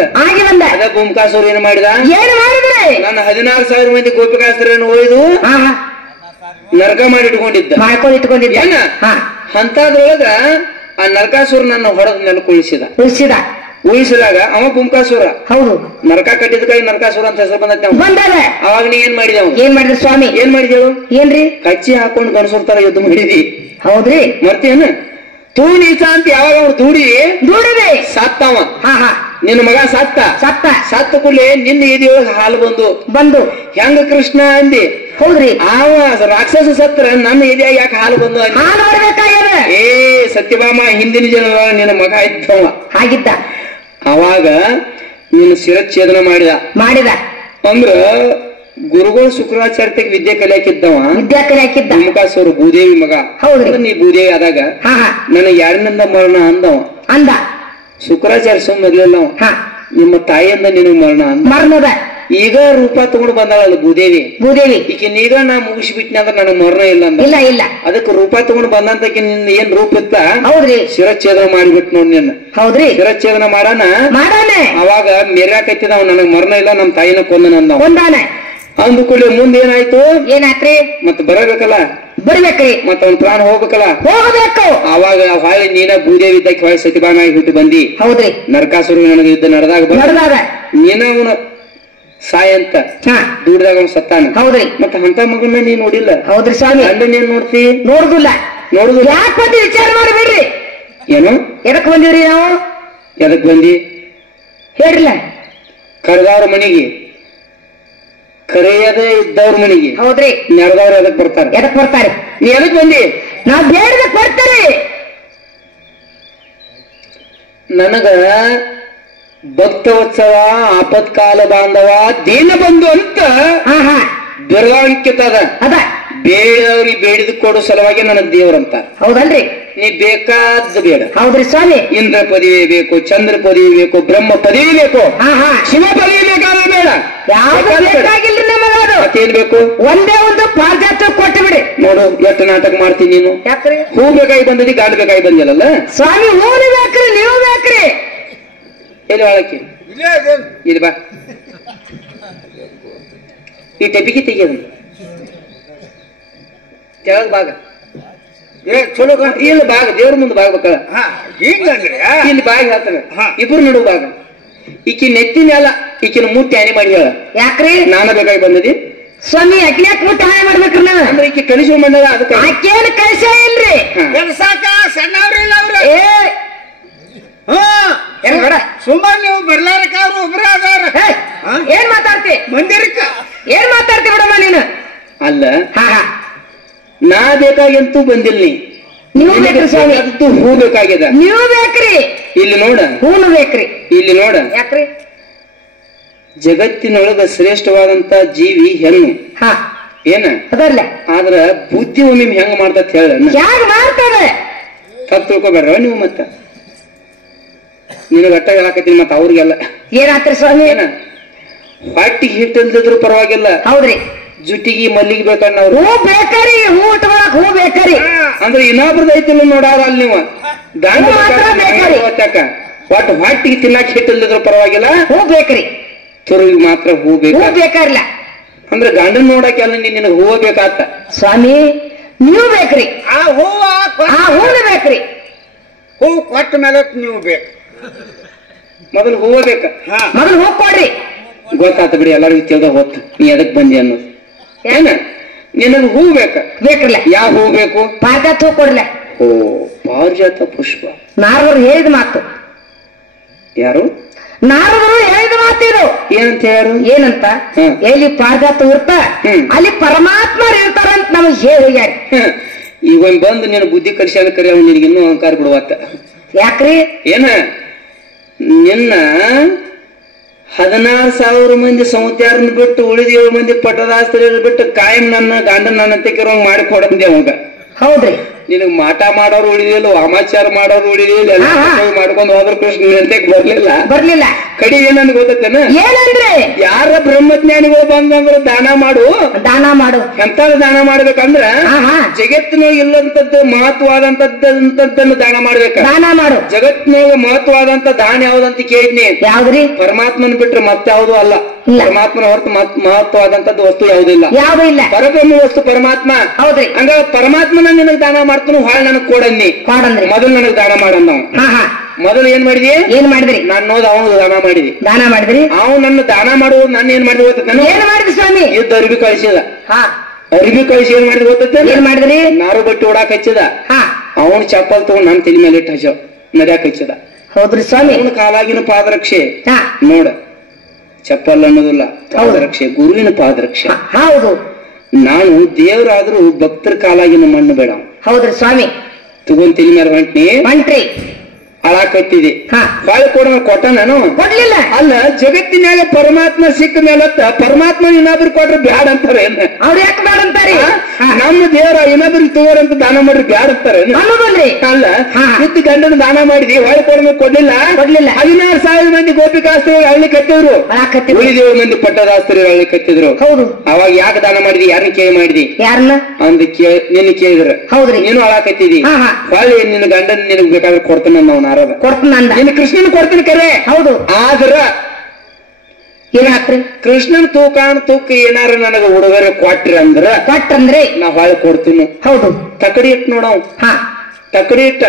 ಅದ ಭೂಮಕಾಸುರ ಏನ್ ಮಾಡಿದ? ಏನ್ ಮಾಡಿದ್ರಿ? ನನ್ನ 16,000 ಮಂದಿ ಗೋಪಿಕಾಸ್ತ್ರನ್ನು ಒಯ್ದು ನರಕ ಮಾಡಿ ಇಟ್ಕೊಂಡಿದ್ದ. ಇಟ್ಕೊಂಡಿದ್ದ. ಅಂತದ್ರೊಳಗ ಆ ನರಕಾಸುರ ನನ್ನ ಹೊಡೆದ ನೆಲಕ್ಕೆ ಉಳಿಸಿದಾಗ ಅವ ಭೂಮಕಾಸುರ. ಹೌದು. ನರಕ ಕಟ್ಟಿದ ಕೈ ನರಕಾಸುರ ಅಂತ ಹೆಸರು ಬಂದ. ಅವಾಗ ನೀ ಏನ್ ಮಾಡಿದ? ಏನ್ ಮಾಡಿದ್ರಿ ಸ್ವಾಮಿ? ಏನ್ ಮಾಡಿದೆವು? ಏನ್ರಿ? ಕಚ್ಚಿ ಹಾಕೊಂಡು ಗಣಸೂರ್ತಾರ ಯುದ್ಧ ಮಾಡಿದಿ. ಹೌದ್ರಿ. ಮರ್ತೇನ? ತೂ ನೀಚ ಅಂತ ಯಾವಾಗ ಅವ್ರು ದೂಡಿದೆ ಸತ್ತವ. ನಿನ್ನ ಮಗ ಸತ್ತ ಕೂಡಲೇ ನಿನ್ನ ಎದೆಯೊಳಗ ಹಾಲು ಬಂದು ಹೆಂಗ ಕೃಷ್ಣ ಅಂದಿ. ಹೌದ್ರಿ. ಅವ ರಾಕ್ಷಸ ಸತ್ರ ನನ್ನ ಎದೆಯಾಗ ಯಾಕೆ ಹಾಲು ಬಂದು? ಏ ಸತ್ಯಭಾಮ ಹಿಂದಿನ ಜನ ನಿನ್ನ ಮಗ ಇದ್ದವ ಆಗಿದ್ದ. ಅವಾಗ ನೀನು ಶಿರಚ್ಛೇದನ ಮಾಡಿದ ಅಂದ್ರ ಗುರುಗಳು ಶುಕ್ರಾಚಾರ್ಯಕ್ಕೆ ವಿದ್ಯೆ ಕಲಿಯಾಕಿದ್ದವ. ಭೂಮಕಾಸುರ ಭೂದೇವಿ ಮಗ. ಹೌದು. ನೀ ಭೂದೇವಿ ಆದಾಗ ನನಗೆ ಯಾರಿನಿಂದ ಮರಣ ಅಂದ. ಶುಕ್ರಾಚಾರ್ಯ ಸುಮ್ಮನಿರ್ಲಿಲ್ಲ. ನಿಮ್ಮ ತಾಯಿಯಿಂದ ನಿನಗ್ ಮರಣ ಈಗ ರೂಪ ತಗೊಂಡು ಬಂದಾಳಲ್ಲ ಭೂದೇವಿ. ಈಗಿನೀಗ ನಾ ಮುಗಿಸ್ಬಿಟ್ನಿ ಅಂದ್ರೆ ನನಗ್ ಮರಣ ಇಲ್ಲ. ಅದಕ್ಕೆ ರೂಪ ತಗೊಂಡು ಬಂದಂತಕ್ಕೆ ನಿನ್ನ ಏನ್ ರೂಪ ಇತ್ತ? ಹೌದ್ರಿ. ಶಿರಚ್ಛೇದನ ಮಾಡಿಬಿಟ್ಟು ನೋಡ್ ನಿನ್ನ. ಹೌದ್ರಿ. ಶಿರಚ್ಛೇದನ ಮಾಡಾನ. ಅವಾಗ ಮೆರ್ಯಾಕತ್ತಿದ ನನಗ್ ಮರಣ ಇಲ್ಲ, ನಮ್ ತಾಯಿನ ಕೊಂದನ ಅಂದ್ಕೊಳ್ಳಿ. ಮುಂದೆ ಏನಾಯ್ತು? ಮತ್ ಬರ್ಬೇಕ್ರಿ. ಮತ್ತ ಅವ್ನ ಪ್ರಾಣ ಹೋಗ್ಬೇಕಲ್ಲ. ಅವಾಗ ಹೊಳ್ಳಿ ನೀನ ಭೂದೇವಿ ಇದ್ದಕ್ಕೆ ಹೊಳ್ಳಿ ಸತ್ಯಭಾಮ ಆಗಿ ಹುಟ್ಟಿ ಬಂದಿ. ಹೌದ್ರಿ. ನರಕಾಸುರ ನನಗೆ ಯುದ್ಧ ನಡೆದಾಗ ನೀನ ಅವನ ಸಾಯ ಅಂತ ದೂರದಾಗ ಅವ್ನು ಸತ್ತಾನ. ಹೌದ್ರಿ. ಮತ್ತೆ ಅಂತ ಮಗನ್ನ ನೀನ್ ನೋಡಿಲ್ಲ. ಹೌದ್ರಿ ಸ್ವಾಮಿ. ಗಂಡನೇನ್ ನೋಡ್ತಿ? ನೋಡುದಿಲ್ಲ. ಯಾಕೆ ಬಂದಿ ವಿಚಾರ ಮಾಡಿಬಿಡ್ರಿ. ಏನು? ಎದಕ್ ಬಂದಿವ್ರಿ ನಾವು? ಎದಕ್ ಬಂದಿ ಹೇಳ್ರಿಲ್ಲ? ಕರೆದವ್ರ ಮನೆಗೆ, ಕರೆಯದೇ ಇದ್ದವ್ರ ಮನೆಗೆ. ಹೌದ್ರಿ. ನೆರೆದವ್ರು ಎದಕ್ ಬರ್ತಾರೆ? ನೀ ಎದಕ್ ಬಂದಿ? ನಾವ್ ಬೇಡದಕ್ ಬರ್ತಾರೆ. ನನಗ ಭಕ್ತವತ್ಸವ, ಆಪತ್ಕಾಲ ಬಾಂಧವ, ದೀನ ಬಂಧು ಅಂತ ಬಿರಗಾಣಿಕೆತದ. ಬೇಡವ್ರಿಗೆ ಬೇಡಿದ ಕೊಡೋ ಸಲುವಾಗಿ ನನಗ್ ದೇವ್ರಂತ. ಹೌದಲ್ರಿ? ನೀ ಬೇಕಾದ ಬೇಡ. ಹೌದ್ರಿ ಸ್ವಾಮಿ. ಇಂದ್ರ ಪದವಿ ಬೇಕು, ಚಂದ್ರ ಪದವಿ ಬೇಕು, ಬ್ರಹ್ಮ ಪದವಿ ಬೇಕು, ಶಿವ ಪದವಿ ಬೇಕಾದ್ರೆ ಬೇಡ. ಮತ್ತೇನ್ ಬೇಕು? ಒಂದೇ ಒಂದು ಪಾರ್ಜಾತ ಕೊಟ್ಟು ಬಿಡಿ. ನೋಡು ಎಷ್ಟು ನಾಟಕ ಮಾಡ್ತೀನಿ ನೀನು. ಯಾಕ್ರಿ? ಹೂ ಬೇಕಾಗಿ ಬಂದದಿ, ಗಾಡ್ ಬೇಕಾಗಿ ಬಂದಿಲ್ಲಲ್ಲ ಸ್ವಾಮಿ. ಹೂನು ಬೇಕ್ರಿ, ನೀವು ಬೇಕ್ರಿ. ಎಲ್ಲಿ ಒಳಕ್ಕೆ ಇಲ್ಲಿ ಬಾ. ಈ ಟೆಪಿಗೆ ತೆಗಿಯೋದು ಕೆಳಗ್ ಭಾಗ. ಚಲೋ ಇಲ್ಲ ಭಾಗ, ದೇವ್ರ ಮುಂದೆ ಭಾಗಬೇಕಲ್ಲ. ಇಲ್ಲಿ ಭಾಗ ಹೇಳ್ತಾನೆ. ಇಬ್ರು ನಡು ಭಾಗ. ಈಕಿ ನೆತ್ತಿನ ಅಲ್ಲ, ಈಕಿನ ಮುಟ್ಟಿ ಹಾನಿ ಮಾಡಿ ಹೇಳ. ಯಾಕ್ರಿ? ನಾನ ಬೇಕಾಗಿ ಬಂದದಿ ಸ್ವಾಮಿ. ಅಕ್ಯಾಕ್ ಮುಟ್ಟಿ ಹಾನಿ ಮಾಡ್ಬೇಕ್ರಿ ನಾವು? ಅಂದ್ರೆ ಈಕಿ ಕಲಿಸುವ ಮಂಡಲ. ಅದಕ್ಕೆ ಆಕೇನು ಕಲಿಸ ಇಲ್ರಿ. ಸಣ್ಣವ್ರಿಲ್ಲ ಅವ್ರ. ಸುಮ್ಮನೆ ನೀವು ಬರ್ಲಾರಕ ಅವ್ರು ಒಬ್ರೇ ಅದಾರ. ಏನ್ ಮಾತಾಡ್ತಿ ಮಂದಿರಕ್ಕ ಏನ್ ಮಾತಾಡ್ತಿ ಬಿಡಮ್ಮ ನೀನು ಅಲ್ಲ ಹಾ ಹಾ ನಾ ಬೇಕಾಗಂತೂ ಬಂದಿಲ್ಲ ನೀವು ಬೇಕ್ರಿ ಸ್ವಾಮಿ ಅದಕ್ಕೂ ಹೂ ಬೇಕಾಗ್ಯದ ನೀವು ಬೇಕ್ರಿ ಇಲ್ಲಿ ನೋಡ ಹೂನು ಬೇಕ್ರಿ ಇಲ್ಲಿ ನೋಡ ಯಾಕ್ರಿ ಜಗತ್ತಿನೊಳಗ ಶ್ರೇಷ್ಠವಾದಂತ ಜೀವಿ ಹೆಣ್ಣು ಹಾ ಏನ ಅದಲ್ಲ ಆದ್ರ ಬುದ್ಧಿ ಒಮ್ಮೆ ಹೆಂಗ್ ಮಾಡ್ತತ್ ಹೇಳ ಯಾಕ ಮಾಡ್ತದೆ ತಪ್ಪು ತಿಳ್ಕೊಬೇಡ್ರ ನೀವು ಮತ್ತ ನಿನಗ ಅಟ್ಟ ಹೇಳಾಕತ್ತೀನಿ ಮತ್ತ ಅವ್ರಿಗೆಲ್ಲ ಏನಾತ್ರಿ ಸ್ವಾಮಿ ಏನ ಹೊಟ್ಟಿಗೆ ಹಿಟ್ಟಿಲ್ದಿದ್ರು ಪರವಾಗಿಲ್ಲ ಹೌದ್ರಿ ಜುಟ್ಟಿಗೆ ಮಲ್ಲಿಗೆ ಬೇಕನ್ನವ್ರು ಹೂ ಬೇಕರಿ ಹೂ ಉಟ್ಕೊಳಕ್ ಹೂ ಬೇಕರಿ ಅಂದ್ರೆ ಇನ್ನೊಬ್ರದ್ದು ಐತಿಲ್ಲ ನೋಡಾರ ಅಲ್ಲಿ ನೀವು ದಾಂಡ ಹೂ ಮಾತ್ರ ಬೇಕರಿ. ಒಟ್ಟು ಹೊಟ್ಟಿಗೆ ತಿನ್ನಾಕ ಹಿಟ್ಟಿಲ್ದಿದ್ರು ಪರವಾಗಿಲ್ಲ ಹೂ ಬೇಕ್ರಿ ತುರುವಿಗೆ ಮಾತ್ರ ಹೂ ಹೂ ಬೇಕ ಬೇಕಾರಿಲ್ಲ ಅಂದ್ರೆ ಗಂಡನ್ ನೋಡಕ್ಕೆಲ್ಲ ನಿನಗ ಹೂವ ಬೇಕಾತ ಸ್ವಾಮಿ ನೀವು ಬೇಕ್ರಿ ಆ ಹೂವ ಆ ಹೂನು ಬೇಕ್ರಿ ಹೂ ಕೊಟ್ಟ ಮೇಲೆ ನೀವು ಬೇಕು ಮೊದಲು ಹೂವ ಬೇಕ ಹಾ ಮೊದಲು ಹೂ ಕೊಡ್ರಿ ಗೊತ್ತಾತ ಬಿಡಿ ಎಲ್ಲರಿಗೂ ತಿಳಿದ ಹೊತ್ತು ನೀ ಎದಕ್ ಬಂದಿ ಅನ್ನೋದು ಏನ ನಿನಗ ಹೂ ಬೇಕ ಬೇಕ್ರಲ್ಲ ಯಾವ ಹೂ ಬೇಕು ಪಾರಿಜಾತ ಹೂ ಕೊಡ್ಲ ಓ ಪಾರಿಜಾತ ಪುಷ್ಪ ನಾರದರು ಹೇಳಿದ ಮಾತು ಯಾರು ನಾರದರು ಹೇಳಿದ ಮಾತು ಇದು ಏನಂತ ಯಾರು ಏನಂತ ಹ್ಮ್. ಎಲ್ಲಿ ಪಾರಿಜಾತ ಇರ್ತ ಹ್ಮ್. ಅಲ್ಲಿ ಪರಮಾತ್ಮ ಇರ್ತಾರಂತ ನಮಗ್ ಹೇಳಿ ಈಗ ಒಂದ್ ಬಂದು ನೀನು ಬುದ್ಧಿ ಕಲಿಸಿ ಕರಿ ಅವ್ನು ನಿನಗೆ ಇನ್ನೂ ಅಹಂಕಾರ ಬಿಡುವತ್ತ ಯಾಕ್ರಿ ಏನ ನಿನ್ನ 16,000 ಮಂದಿ ಸಂತ್ಯಾರನ್ನ ಬಿಟ್ಟು ಉಳಿದ 7 ಮಂದಿ ಪಟ್ಟದಾಸ್ತ್ರ ಬಿಟ್ಟು ಕಾಯಂ ನನ್ನ ಗಂಡ ನನ್ನ ತೆಗಿರೋಂಗ್ ಮಾಡಿ ಕೊಡಂದೆ ಅವಾಗ ಹೌದ್ರಿ ನಿನಗ್ ಮಾಟ ಮಾಡೋರು ಉಳಿದಿಲ್ಲ ವಾಮಾಚಾರ ಮಾಡೋರು ಉಳಿದಿಲ್ಲ ಎಲ್ಲ ಹಾ, ಹಾ. ಮಾಡ್ಕೊಂಡು ಹೋದ್ರ ಕೃಷ್ಣ ಅಂತ ಬರ್ಲಿಲ್ಲ ಬರ್ಲಿಲ್ಲ ಕಡಿ ಏನಂದ್ ಗೊತ್ತೇನ ಏನಂದ್ರೆ ಯಾರ ಬ್ರಹ್ಮಜ್ಞಾನಿಗಳು ಬಂದಂದ್ರ ದಾನ ಮಾಡು ದಾನ ಮಾಡು ಎಂತ ದಾನ ಮಾಡ್ಬೇಕಂದ್ರ ಹಾ ಹಾ ಜಗತ್ತಿನೊಳಗೆ ಇಲ್ಲಂತದ್ದು ಮಹತ್ವಾದಂತದ್ದನ್ನು ದಾನ ಮಾಡ್ಬೇಕ ದಾನ ಮಾಡು ಜಗತ್ತಿನೊಳಗೆ ಮಹತ್ವಾದಂತ ದಾನ ಯಾವ್ದಂತ ಕೇಳಿದ್ನಿ ಯಾವ್ದ್ರಿ ಪರಮಾತ್ಮನ ಬಿಟ್ರೆ ಮತ್ತೆ ಯಾವ್ದು ಅಲ್ಲ ಇಲ್ಲ. ಪರಮಾತ್ಮನ ಹೊರತು ಮಹತ್ವಾದಂತದ್ದು ವಸ್ತು ಯಾವುದಿಲ್ಲ ಯಾವ್ದು ಇಲ್ಲ ಪರಬ್ರಹ್ಮ ವಸ್ತು ಪರಮಾತ್ಮ ಹೌದ್ರಿ ಹಂಗ ಪರಮಾತ್ಮನ ನಿನಗ್ ದಾನ ಮಾಡ್ತಾನು ಹಾಳ್ ನನಗ್ ಕೊಡನ್ನಿ ಮಾಡಂದ್ರಿ ಮೊದಲು ನನಗ್ ದಾನ ಮಾಡನ್ ನಾವು ಹಾ ಹಾ ಮೊದಲು ಏನ್ ಮಾಡಿದಿ ಏನ್ ಮಾಡಿದ್ರಿ ನಾನು ನೋದ್ ಅವನು ದಾನ ಮಾಡಿದಿ ದಾನ ಮಾಡಿದ್ರಿ ಅವನು ನನ್ನ ದಾನ ಮಾಡುವುದು ನಾನು ಏನ್ ಮಾಡಿದ್ ಗೊತ್ತ ಏನ್ ಮಾಡಿದ್ರಿ ಸ್ವಾಮಿ ಇದ್ದ ಅರಿವಿ ಕಳಿಸಿದ ಹಾ ಅರಿವಿ ಕಳಿಸಿ ಏನ್ ಮಾಡಿದ್ ಗೊತ್ತ ಏನ್ ಮಾಡಿದ್ರಿ ನಾರು ಬಟ್ಟೆ ಓಡಾಕ್ ಹಚ್ಚಿದ ಹಾ ಅವನ್ ಚಪ್ಪಲ್ ತಗೊಂಡ್ ನನ್ ತಲೆ ಮೇಲೆ ಇಟ್ಟು ಹಚ್ಚ ನಡ್ಯಾಕ್ ಹಚ್ಚಿದ ಹೌದ್ರಿ ಸ್ವಾಮಿ ಅವನ ಕಾಲಾಗಿನ ಪಾದರಕ್ಷೆ ಹಾ ನೋಡ ಚಪ್ಪಲ್ ಅನ್ನೋದಿಲ್ಲ ಪಾದರಕ್ಷೆ ಗುರುವಿನ ಪಾದರಕ್ಷೆ ಹೌದು ನಾನು ದೇವರಾದ್ರೂ ಭಕ್ತರ ಕಾಲಾಗಿನ ಮಣ್ಣು ಬೇಡ ಹೌದ್ರಿ ಸ್ವಾಮಿ ತಗೊಂಡ್ ತಲೆ ಮೇಲೆ ಹೊಂಟ್ನಿ ಹೊಂಟ್ರಿ ಹಾಳಾಕತ್ತಿದೆ ಹಾ ಬಾಳೆ ಕೊಡ ಕೊಟ್ಟ ನಾನು ಕೊಡ್ಲಿಲ್ಲ ಅಲ್ಲ ಜಗತ್ತಿನಾಗ ಪರಮಾತ್ಮ ಸಿಕ್ಕ ಮೇಲತ್ತ ಪರಮಾತ್ಮ ಇನ್ನೊಬ್ರು ಕೊಟ್ರೆ ಬ್ಯಾಡ ಅಂತಾರ ಏನ ಅವ್ರ ಯಾಕೆ ಬೇಡ ಅಂತಾರಿ ನಮ್ಮ ದೇವರ ಇನ್ನೊಬ್ರಿಗೆ ತಗೋರಂತ ದಾನ ಮಾಡ್ರಿ ಬ್ಯಾಡ ಅಂತಾರ ಅನ್ನೋದಲ್ರಿ ಅಲ್ಲ ಇದ್ದ ಗಂಡನ ದಾನ ಮಾಡಿದ್ವಿ ಹೊಳೆ ಕೊಡ ಕೊಡ್ಲಿಲ್ಲ ಕೊಡ್ಲಿಲ್ಲ 16,000 ಮಂದಿ ಗೋಪಿಕಾಸ್ತ್ರೀಗಳು ಹಳ್ಳಿ ಕಟ್ಟಿದ್ರು ಹಾಕತ್ತಿ ಉಳಿದ 7 ಮಂದಿ ಪಟ್ಟದಾಸ್ತ್ರೀಗಳು ಹಳ್ಳಿ ಕಟ್ಟಿದ್ರು ಹೌದು ಅವಾಗ ಯಾಕೆ ದಾನ ಮಾಡಿದಿ ಯಾರನ್ನ ಕೇಳಿ ಮಾಡಿದಿ ಯಾರನ್ನ ಅಂದ ನಿನ್ನ ಕೇಳಿದ್ರ ಹೌದ್ರಿ ನೀನು ಹಾಳಾಕತ್ತಿದಿ ಹಾ ಹಾ ಹೊಳ್ಳಿ ನಿನ್ನ ಗಂಡನ ನಿನಗ್ ಬೇಕಾದ್ರೆ ಕೊಡ್ತಾನ ನಾವು ನಾರದ ಕೊಡ್ತೀನಿ ಅಂದ ನಿನ್ನ ಕೃಷ್ಣನ್ ಕೊಡ್ತೀನಿ ಕರೆ ಹೌದು ಆದ್ರ ಏನಾತ್ರಿ ಕೃಷ್ಣನ್ ತೂಕ ಏನಾರ ನನಗ ಉಡುಗೊರೆ ಕೊಟ್ರಿ ಅಂದ್ರ ಕೊಟ್ಟಂದ್ರಿ ನಾ ಹೊಳೆ ಕೊಡ್ತೀನಿ ಹೌದು ತಕಡಿ ಇಟ್ಟು ನೋಡವ್ ಹಾ ತಕಡಿ ಇಟ್ಟ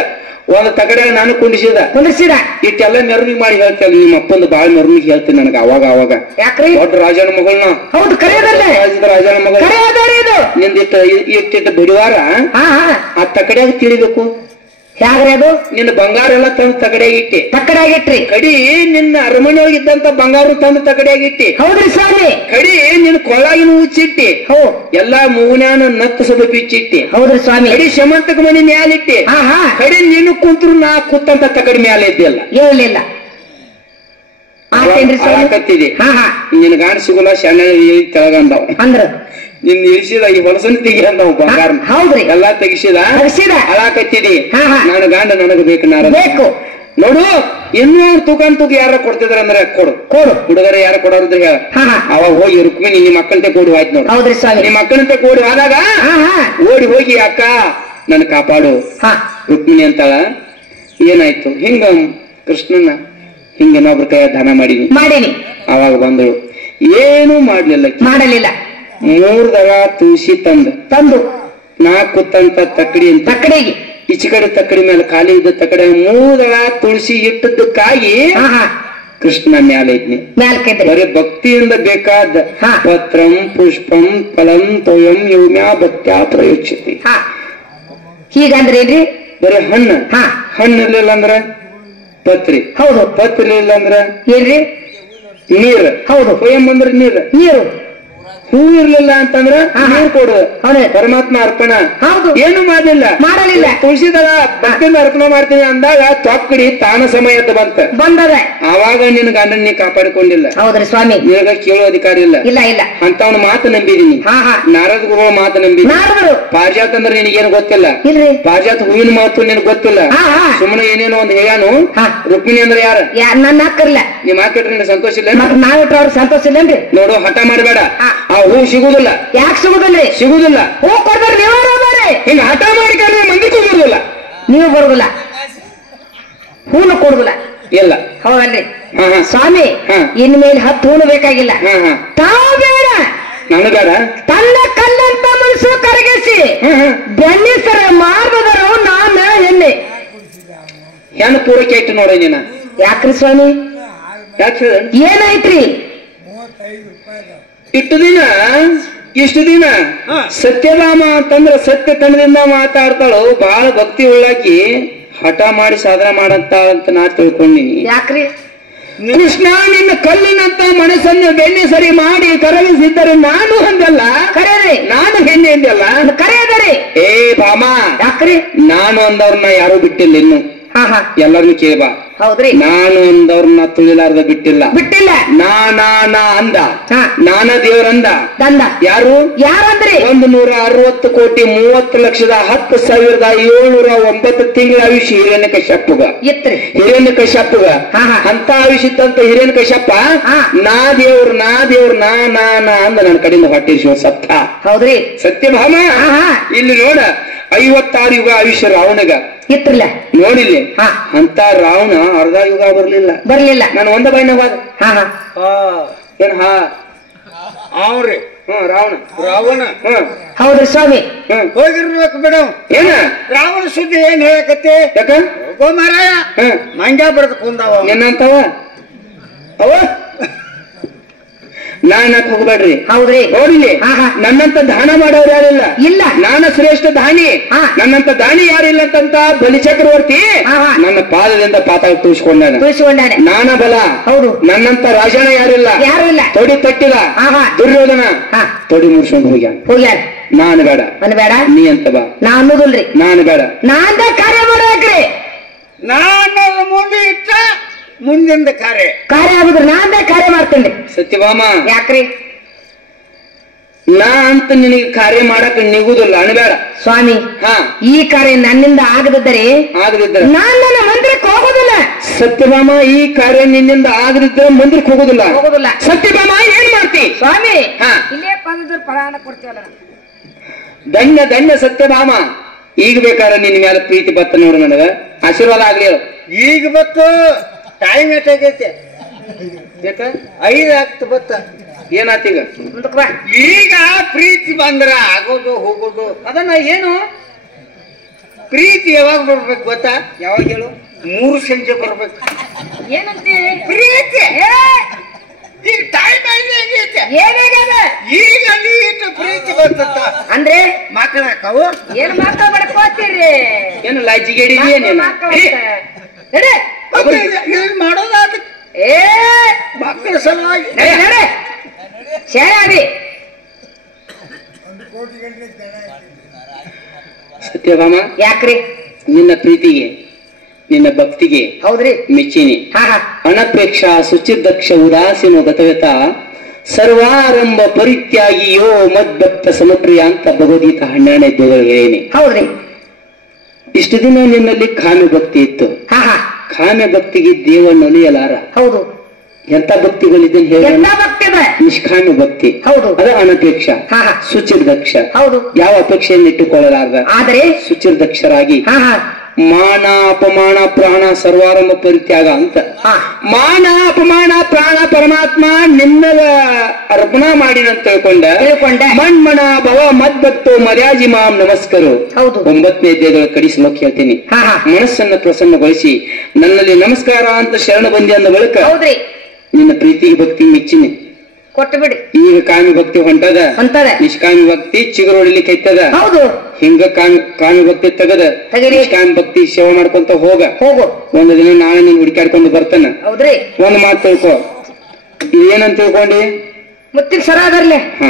ಒಂದ್ ತಕಡೆ ನಾನು ಕುಂಡಿಸಿದ ಕುಂದ್ರಿಸಿದ ಇಟ್ಟೆಲ್ಲ ಮೆರವಣಿಗೆ ಮಾಡಿ ಹೇಳ್ತೇನೆ ನಿಮ್ಮ ಅಪ್ಪಂದು ಬಾಳ ಮೆರವಣಿಗೆ ಹೇಳ್ತೀನಿ ನನಗ ಅವಾಗ ಯಾಕ್ರಿ ದೊಡ್ಡ ರಾಜನ ಮಗಳನ್ನ ಹೌದು ಕರೆಯೋದಲ್ಲೇ ರಾಜನ ಮಗಳ ಕರೆಯೋದ್ರಿ ಇದು ನಿಂದಿಟ್ಟ ಇಟ್ಟಿಟ್ಟ ಬಿಡುವಾರ ಹಾ ಹಾ ಆ ತಕಡ್ಯಾಗ ತಿಳಿಬೇಕು ಯಾಗ್ರಿ ಅದು ನಿನ್ನ ಬಂಗಾರ ಎಲ್ಲ ತಂದು ತಕಡ್ಯಾಗ ಇಟ್ಟಿ ತಕ್ಕಡಾಗಿಟ್ರಿ ಕಡಿ ನಿನ್ನ ಅರಮನೆಯೊಳಗೆ ಇದ್ದಂತ ಬಂಗಾರ ತಂದು ತಕಡ್ಯಾಗ ಇಟ್ಟಿ ಹೌದ್ರಿ ಸ್ವಾಮಿ ಕಡಿ ನಿನ್ನ ಕೊಳ್ಳಾಗಿನ ಉಚ್ಚಿಟ್ಟಿ ಹೋ ಎಲ್ಲಾ ಮೂನ್ಯಾನ ನತ್ತು ಸದ ಬಿಚ್ಚಿಟ್ಟಿ ಹೌದ್ರಿ ಸ್ವಾಮಿ ಕಡಿ ಶಮಂತಕ ಮನಿ ಮ್ಯಾಲಿಟ್ಟಿ ಹಾ ಹಾ ಕಡಿ ನೀನು ಕುಂತ್ರು ನಾ ಕೂತಂತ ತಕಡಿ ಮ್ಯಾಲ ಇದ್ದಿಲ್ಲ ಹೇಳಿಲ್ಲ ಆತೇನ್ರಿ ಸ್ವಾಮಿ ಹಾಕತ್ತಿದೆ ಹಾ ಹಾ ನಿನ್ನ ಗಾಣ ಸಿಗುಲ್ಲ ಶಣ್ಣ ತೆಳಗಂದವ್ ಅಂದ್ರ ನಿನ್ ಇಳಿಸಿದ ಈ ಹೊಲಸನ್ ತೆಗಿ ಅಂದವ್ ಬಂಗಾರ ಹೌದ್ರಿ ಎಲ್ಲಾ ತೆಗಿಸಿದ ತೆಗ್ಸಿದ. ಹಾಕತ್ತಿದಿ ಹಾ, ಹಾ. ನಾನು ಗಾಂಡ ನನಗ ಬೇಕು ನಾರ ಬೇಕು ನೋಡು ಇನ್ನೂ ತೂಕ ಯಾರ ಕೊಡ್ತಿದ್ರ ಅಂದ್ರೆ ಕೊಡು ಕೊಡು ಹುಡುಗರ ಯಾರ ಕೊಡೋರಿದ್ರೆ ಹೇಳ ಹಾ ಹಾ ಅವಾಗ ಹೋಗಿ ರುಕ್ಮಿಣಿ ನಿಮ್ಮ ಮಕ್ಕಳಂತೆ ಕೂಡಿ ಆಯ್ತು ನೋಡು ಹೌದ್ರಿ ಸ್ವಾಮಿ ನಿಮ್ಮ ಮಕ್ಕಳಂತೆ ಕೂಡಿ ಆದಾಗ ಹಾ ಹಾ ಓಡಿ ಹೋಗಿ ಅಕ್ಕ ನನ್ ಕಾಪಾಡು ಹಾ ರುಕ್ಮಿಣಿ ಅಂತಾಳ ಏನಾಯ್ತು ಹಿಂಗ ಕೃಷ್ಣನ ಹಿಂಗ ಇನ್ನೊಬ್ರ ಕೈಯ ದಾನ ಮಾಡಿದ್ವಿ ಮಾಡೀನಿ ಅವಾಗ ಬಂದಳು ಏನು ಮಾಡ್ಲಿಲ್ಲ ಆಕಿ. ಮಾಡಲಿಲ್ಲ 3 ದಳ ತುಳಸಿ ತಂದ ತಂದು ನಾ ಕೂತಂತ ತಕ್ಕಡಿ ಅಂತ ತಕ್ಕಡಿಗೆ ಈಚೆ ಕಡೆ ತಕ್ಕಡಿ ಮೇಲೆ ಖಾಲಿ ಇದ್ದ ತಕ್ಕಡಿ 3 ದಳ ತುಳಸಿ ಇಟ್ಟದ್ದಕ್ಕಾಗಿ ಹಾ ಹಾ ಕೃಷ್ಣ ಮ್ಯಾಲ ಐತ್ನಿ ಮ್ಯಾಲ್ಕೈತ್ರಿ ಬರೀ ಭಕ್ತಿಯಿಂದ ಬೇಕಾದ ಹಾ. ಪತ್ರಂ ಪುಷ್ಪಂ ಫಲಂ ತೋಯಂ ಯುಮ್ಯಾ ಭಕ್ತ್ಯಾ ಪ್ರಯೋಚ್ಯತಿ ಹಾ ಹೀಗಂದ್ರೇನ್ರಿ ಬರೀ ಹಣ್ಣು ಹಾ ಹಣ್ಣು ಇರ್ಲಿಲ್ಲ ಅಂದ್ರ ಪತ್ರಿ ಹೌದು ಪತ್ರಿ ಇರ್ಲಿಲ್ಲ ಅಂದ್ರ ಏನ್ರಿ ನೀರ್ ಹೌದು. ಕೊಯ್ಯಂಬಂದ್ರ ನೀರು ಹೂ ಇರ್ಲಿಲ್ಲ ಅಂತಂದ್ರ ನೀರ್ ಕೊಡು. ಹೌದೇ. ಪರಮಾತ್ಮ ಅರ್ಪಣ ಹೌದು. ಏನು ಮಾಡಲಿಲ್ಲ. ತುಳಸಿದಾಗ ಭಕ್ತಿಯಿಂದ ಅರ್ಪಣೆ ಮಾಡ್ತೀನಿ ಅಂದಾಗ ತೊಕ್ಕಡಿ ತಾನ ಸಮಯ ಬಂತದೆ. ಆವಾಗ ನಿನ್ ಗಂಡನ್ ನೀ ಕಾಪಾಡಿಕೊಂಡಿಲ್ಲ. ಹೌದ್ರಿ ಸ್ವಾಮಿ. ನಿನಗ ಕೇಳೋ ಅಧಿಕಾರ ಇಲ್ಲ. ಇಲ್ಲ ಅಂತವನ ಮಾತು ನಂಬಿದೀನಿ. ನಾರದ ಗುರುಗಳ ಮಾತು ನಂಬಿದೀನಿ. ಪಾರಿಜಾತ ಅಂದ್ರೆ ನಿನಗೇನು ಗೊತ್ತಿಲ್ಲ. ಪಾರಿಜಾತ ಹೂವಿನ ಮಾತು ನಿನಗ್ ಗೊತ್ತಿಲ್ಲ. ಸುಮ್ಮನೆ ಏನೇನೋ ಒಂದ್ ಹೇಳ್ಯಾನು. ರುಕ್ಮಿಣಿ ಅಂದ್ರೆ ಯಾರ? ನನ್ನ ಹಾಕರ್ಲ. ನೀವ್ ಹಾಕಿಟ್ರಿ ಸಂತೋಷ ಇಲ್ಲ. ನಾವಿಟ್ರ ಅವ್ರ ಸಂತೋಷ ಇಲ್ಲೇನ್ರಿ? ನೋಡು, ಹಠ ಮಾಡಬೇಡ. ಆ ಹೂ ಸಿಗುದಿಲ್ಲ. ಯಾಕೆ ಸಿಗುದಿಲ್ರಿ? ಸಿಗುದಿಲ್ಲ. ಹೂ ಕೊಡ್ತಾರೆ ನೀವೇ. ಹಿಂಗ ಹಠ ಮಾಡಿ ಮಂದಿ ಕೊಡುದಿಲ್ಲ. ನೀವು ಬರುದಿಲ್ಲ, ಹೂನು ಕೊಡುದಿಲ್ಲ. ಇಲ್ಲ. ಹೌದಲ್ರಿ ಸ್ವಾಮಿ? ಇನ್ಮೇಲೆ 10 ಹೂನು ಬೇಕಾಗಿಲ್ಲ. ತಾವು ಬೇಡ, ನಾನು ಬೇಡ. ತನ್ನ ಕಲ್ಲಂತ ಮನಸ್ಸು ಕರಗಿಸಿ ಬೆನ್ನಿಸರ ಮಾರ್ಗದರು ನಾನ ಎಣ್ಣೆ ಹೆಣ್ಣು ಪೂರೈಕೆ ಇಟ್ಟು ನೋಡ ನೀನ. ಯಾಕ್ರಿ ಸ್ವಾಮಿ? ಯಾಕೆ ಏನಾಯ್ತ್ರಿ? ಇಷ್ಟು ದಿನ ಸತ್ಯಧಾಮ ಅಂತಂದ್ರ ಸತ್ಯ ತನದಿಂದ ಮಾತಾಡ್ತಾಳು. ಬಹಳ ಭಕ್ತಿ ಉಳ್ಳಾಕಿ ಹಠ ಮಾಡಿ ಸಾಧನ ಮಾಡಂತಾಳ ಅಂತ ನಾ ತಿಳ್ಕೊಂಡಿನಿ. ಯಾಕ್ರಿ? ಕೃಷ್ಣ ನಿನ್ನ ಕಲ್ಲಿನಂತ ಮನಸ್ಸನ್ನು ಬೆಣ್ಣೆ ಸರಿ ಮಾಡಿ ಕರಗಿಸಿದ್ದರೆ ನಾನು ಅಂದಲ್ಲ. ಕರೆಯರಿ, ನಾನು ಹೆಣ್ಣೆ ಅಂದಲ್ಲ. ಕರೆಯದರಿ. ಏ ಭಾಮ, ಯಾಕ್ರಿ? ನಾನು ಅಂದವ್ರನ್ನ ಯಾರು ಬಿಟ್ಟಿಲ್ಲ ಇನ್ನು. ಎಲ್ಲರನ್ನು ಕೇಳ್ಬಾ. ಹೌದ್ರಿ. ನಾನು ಅಂದವ್ರನ್ನ ತುಳಿಲಾರ್ದ ಬಿಟ್ಟಿಲ್ಲ. ನಾ ಅಂದ. ನಾನ ದೇವರಂದ. ಯಾರು? ಯಾರಂದ್ರಿ? 160 ಕೋಟಿ 30 ಲಕ್ಷದ 10,709 ತಿಂಗಳ ಆಯುಷ್ಯ ಹಿರಣ್ಯಕಶ್ಯಪಗ. ಹಿರಣ್ಯಕಶ್ಯಪಗ ಅಂತ ಆಯುಷ್ಯ ಇದ್ದಂತ ಹಿರಣ್ಯಕಶ್ಯಪ ನಾ ದೇವ್ರ ನಾ ಅಂದ ನನ್ನ ಕಡೆಯಿಂದ ಹೊಟ್ಟಿಸಿ ಸತ್ತ. ಹೌದ್ರಿ. ಸತ್ಯಭಾಮ, ಇಲ್ಲಿ ನೋಡ, 56 ಯುಗ ಆಯುಷ್ಯ ರಾವಣಗ ಇತ್ರಲ್ಲ. ನೋಡಿಲ್ಲಿ ಅಂತ ರಾವಣ ಅರ್ಧ ಯುಗ ಬರ್ಲಿಲ್ಲ. ನಾನು ಒಂದ ಬೈನವಾಗ ಏನ್ ಅವ್ರಿ ರಾವಣ. ಹೌದ್ರಿ ಸ್ವಾಮಿ. ಹೋಗಿರ್ಬೇಕು ಬಿಡ. ಏನ ರಾವಣ ಸುದ್ದಿ ಏನ್ ಹೇಳಕತ್ತಿ? ಯಾಕ ಗೋಮಾರಾಯ ಮಂಗ್ಯಾ ಬರ್ತಕ್ ಕುಂದಾವ ಏನಂತವ ಅವ ನಾನಕ್ ಹೋಗ್ಬೇಡ್ರಿ. ಹೌದ್ರಿ. ನೋಡಿಲಿ, ನನ್ನಂತ ದಾನ ಮಾಡೋರು ಯಾರಿಲ್ಲ. ಇಲ್ಲ, ನಾನು ಶ್ರೇಷ್ಠ ದಾನಿ. ನನ್ನಂತ ದಾನಿ ಯಾರಿಲ್ಲ ಅಂತ ಬಲಿಚಕ್ರವರ್ತಿ ನನ್ನ ಪಾದದಿಂದ ಪಾತಾಳ ತೂರಿಸಿಕೊಂಡಾನೆ. ನಾನ ಬಲ. ಹೌದು. ನನ್ನಂತ ರಾಜನ ಯಾರಿಲ್ಲ. ತೊಡಿ ತಟ್ಟಿಲ್ಲ. ದುರ್ಯೋಧನ ತೊಡಿ ಮುರ್ಸ್ಕೊಂಡು ಹೋಗ್ಯಾನ. ನಾನು ಬೇಡ. ನೀ ಅಂತ ಬಾ. ನಾ ಅನ್ನೋದಿಲ್ರಿ. ನಾನು ಬೇಡ. ನಾನ್ ಕಾರ್ಯ ಮಾಡ್ಬೇಕ್ರಿ. ನಾನು ಮುಂದೆ ಇಟ್ಟ ಮುಂದಿನ ಕಾರ್ಯ ಆಗುದ್ರಿ. ನಾನೇ ಕಾರ್ಯ ಮಾಡ್ತೇನೆ. ಸತ್ಯಭಾಮ, ಯಾಕ್ರಿ? ನಾ ಅಂತ ನಿನಗೆ ಕಾರ್ಯ ಮಾಡಕ್ ನಿಗುದಿಲ್ಲ ಅನ್ಬೇಡ ಸ್ವಾಮಿ. ಈ ಕಾರ್ಯ ನನ್ನಿಂದ ಆಗದಿದ್ದರೆ ನಾನು ನನ್ನ ಮಂದಿರಕ್ಕೆ ಹೋಗೋದಿಲ್ಲ. ಸತ್ಯಭಾಮ, ಈ ಕಾರ್ಯ ನಿನ್ನಿಂದ ಆಗದಿದ್ದರೆ ಮಂದಿರಕ್ಕೆ ಹೋಗೋದಿಲ್ಲ. ಸತ್ಯಭಾಮ, ಏನ್ ಮಾಡ್ತಿ ಸ್ವಾಮಿ? ಇಲ್ಲೇ ಬಂದಿದ್ರು ಪರಾಣ ಕೊಡ್ತೀವಲ್ಲ. ಧನ್ಯ ಸತ್ಯಭಾಮ. ಈಗ ಬೇಕಾದ್ರೆ ನಿನ್ ಮೇಲೆ ಪ್ರೀತಿ ಬತ್ತ ನೋಡು, ನನಗ ಆಶೀರ್ವಾದ ಆಗ್ಲಿ. ಈಗ ಬತ್ತು ಟೈಮ್ ಎಷ್ಟಾಗೈತೆ? 5 ಆಗ್ತು ಬತ್ತ. ಏನಾತೀಗ? ಈಗ ಪ್ರೀತಿ ಬಂದ್ರ ಆಗೋದು ಹೋಗೋದು ಅದನ್ನ ಏನು ಪ್ರೀತಿ ಯಾವಾಗ ಬರ್ಬೇಕು ಗೊತ್ತಾ? ಯಾವಾಗ ಹೇಳು? 3 ಸಂಜೆ ಬರ್ಬೇಕು. ಏನಂತೆ ಪ್ರೀತಿ? ಈಗ ಟೈಮ್ ಆಗೈತೆ. ಏನಾಗ್ಯದ? ಈಗ ನೀಟು ಪ್ರೀತಿ ಬರ್ತತ್ತ ಅಂದ್ರೆ ಮಕ್ಕಳಾಕವು. ಏನು ಮಕ್ಕಳು ಬಡ್ಕೋತೀರಿ? ಏನು ಲಾಜಿಗೇಡಿ ಮಾಡೋದಾದ ಮಕ್ಕಳ ಸಲುವಾಗಿ ಸತ್ಯಭಾಮ, ಯಾಕ್ರಿ? ನಿನ್ನ ಪ್ರೀತಿಗೆ, ನಿನ್ನ ಭಕ್ತಿಗೆ ಹೌದ್ರಿ ಮೆಚ್ಚಿನಿ. ಅನಪೇಕ್ಷ ಶುಚಿದಕ್ಷ ಉದಾಸೀನ ಗತಗತ ಸರ್ವಾರಂಭ ಪರಿತ್ಯಾಗಿಯೋ ಮದ್ಭಕ್ತ ಸಮಪ್ರಿಯ ಅಂತ ಭಗವದ್ಗೀತಾ 12ನೇ ಅಧ್ಯಾಯದಲ್ಲಿ ಹೇಳೇನಿ. ಹೌದ್ರಿ. ಇಷ್ಟು ದಿನ ನಿನ್ನಲ್ಲಿ ಕಾಮ್ಯ ಭಕ್ತಿ ಇತ್ತು. ಕಾಮ್ಯ ಭಕ್ತಿಗೆ ದೇವ ನಲಿಯಲಾರ. ಹೌದು. ಎಂತ ಭಕ್ತಿಗಳಿದ್ದೇನೆ ಹೇಳಿ? ನಿಷ್ಕಾಮ್ಯ ಭಕ್ತಿ. ಹೌದು. ಅದ ಅನಪೇಕ್ಷ ಶುಚಿರ್ದಕ್ಷ. ಹೌದು. ಯಾವ ಅಪೇಕ್ಷೆಯನ್ನು ಇಟ್ಟುಕೊಳ್ಳಲಾರ್ದ ಆದರೆ ಶುಚಿರ್ದಕ್ಷರಾಗಿ ಮಾನ ಅಪಮಾನ ಪ್ರಾಣ ಸರ್ವಾರಂಭ ಪರಿತ್ಯಾಗ ಅಂತ. ಮಾನ ಅಪಮಾನ ಪ್ರಾಣ ಪರಮಾತ್ಮ ನಿನ್ನದ ಅರ್ಪಣ ಮಾಡಿನಂತ ತಿಳ್ಕೊಂಡ ಮಣ್ಮಣ ಭವ ಮದ್ಭಕ್ತೋ ಮರ್ಯಾಜಿ ಮಾಂ ನಮಸ್ಕರು. ಹೌದು. 9ನೇ ಅಧ್ಯಾಯದ ಕಡಿ ಶ್ಲೋಕ ಹೇಳ್ತೀನಿ. ಮನಸ್ಸನ್ನ ಪ್ರಸನ್ನಗೊಳಿಸಿ ನನ್ನಲ್ಲಿ ನಮಸ್ಕಾರ ಅಂತ ಶರಣ ಬಂದಿ ಅಂದ ಬಳಿಕ ನಿನ್ನ ಪ್ರೀತಿಗೆ ಭಕ್ತಿ ಮೆಚ್ಚಿನಿ ಕೊಟ್ಟು ಬಿಡಿ. ಈಗ ಕಾಮಿ ಭಕ್ತಿ ಹೊಂಟದ, ನಿಷ್ಕಾಮಿ ಭಕ್ತಿ ಚಿಗುರೊಡಿಲಿಕ್ಕೆ ಐತದ. ಹೌದು. ಹಿಂಗ ಕಾಮಿ ಭಕ್ತಿ ತೆಗದ ನಿಷ್ಕಾಮಿ ಭಕ್ತಿ ಸೇವೆ ಮಾಡ್ಕೊಂತ ಹೋಗು. ಒಂದು ದಿನ ನಾಳೆ ನೀನ್ ಹುಡುಕಾಡ್ಕೊಂಡು ಬರ್ತಾನ. ಒಂದು ಮಾತು ತಿಳ್ಕೊ, ಏನಂತ ತಿಳ್ಕೊಂಡಿ? ಮುತ್ತಿನ ಸರ ಅದರ್ಲೆ. ಹ,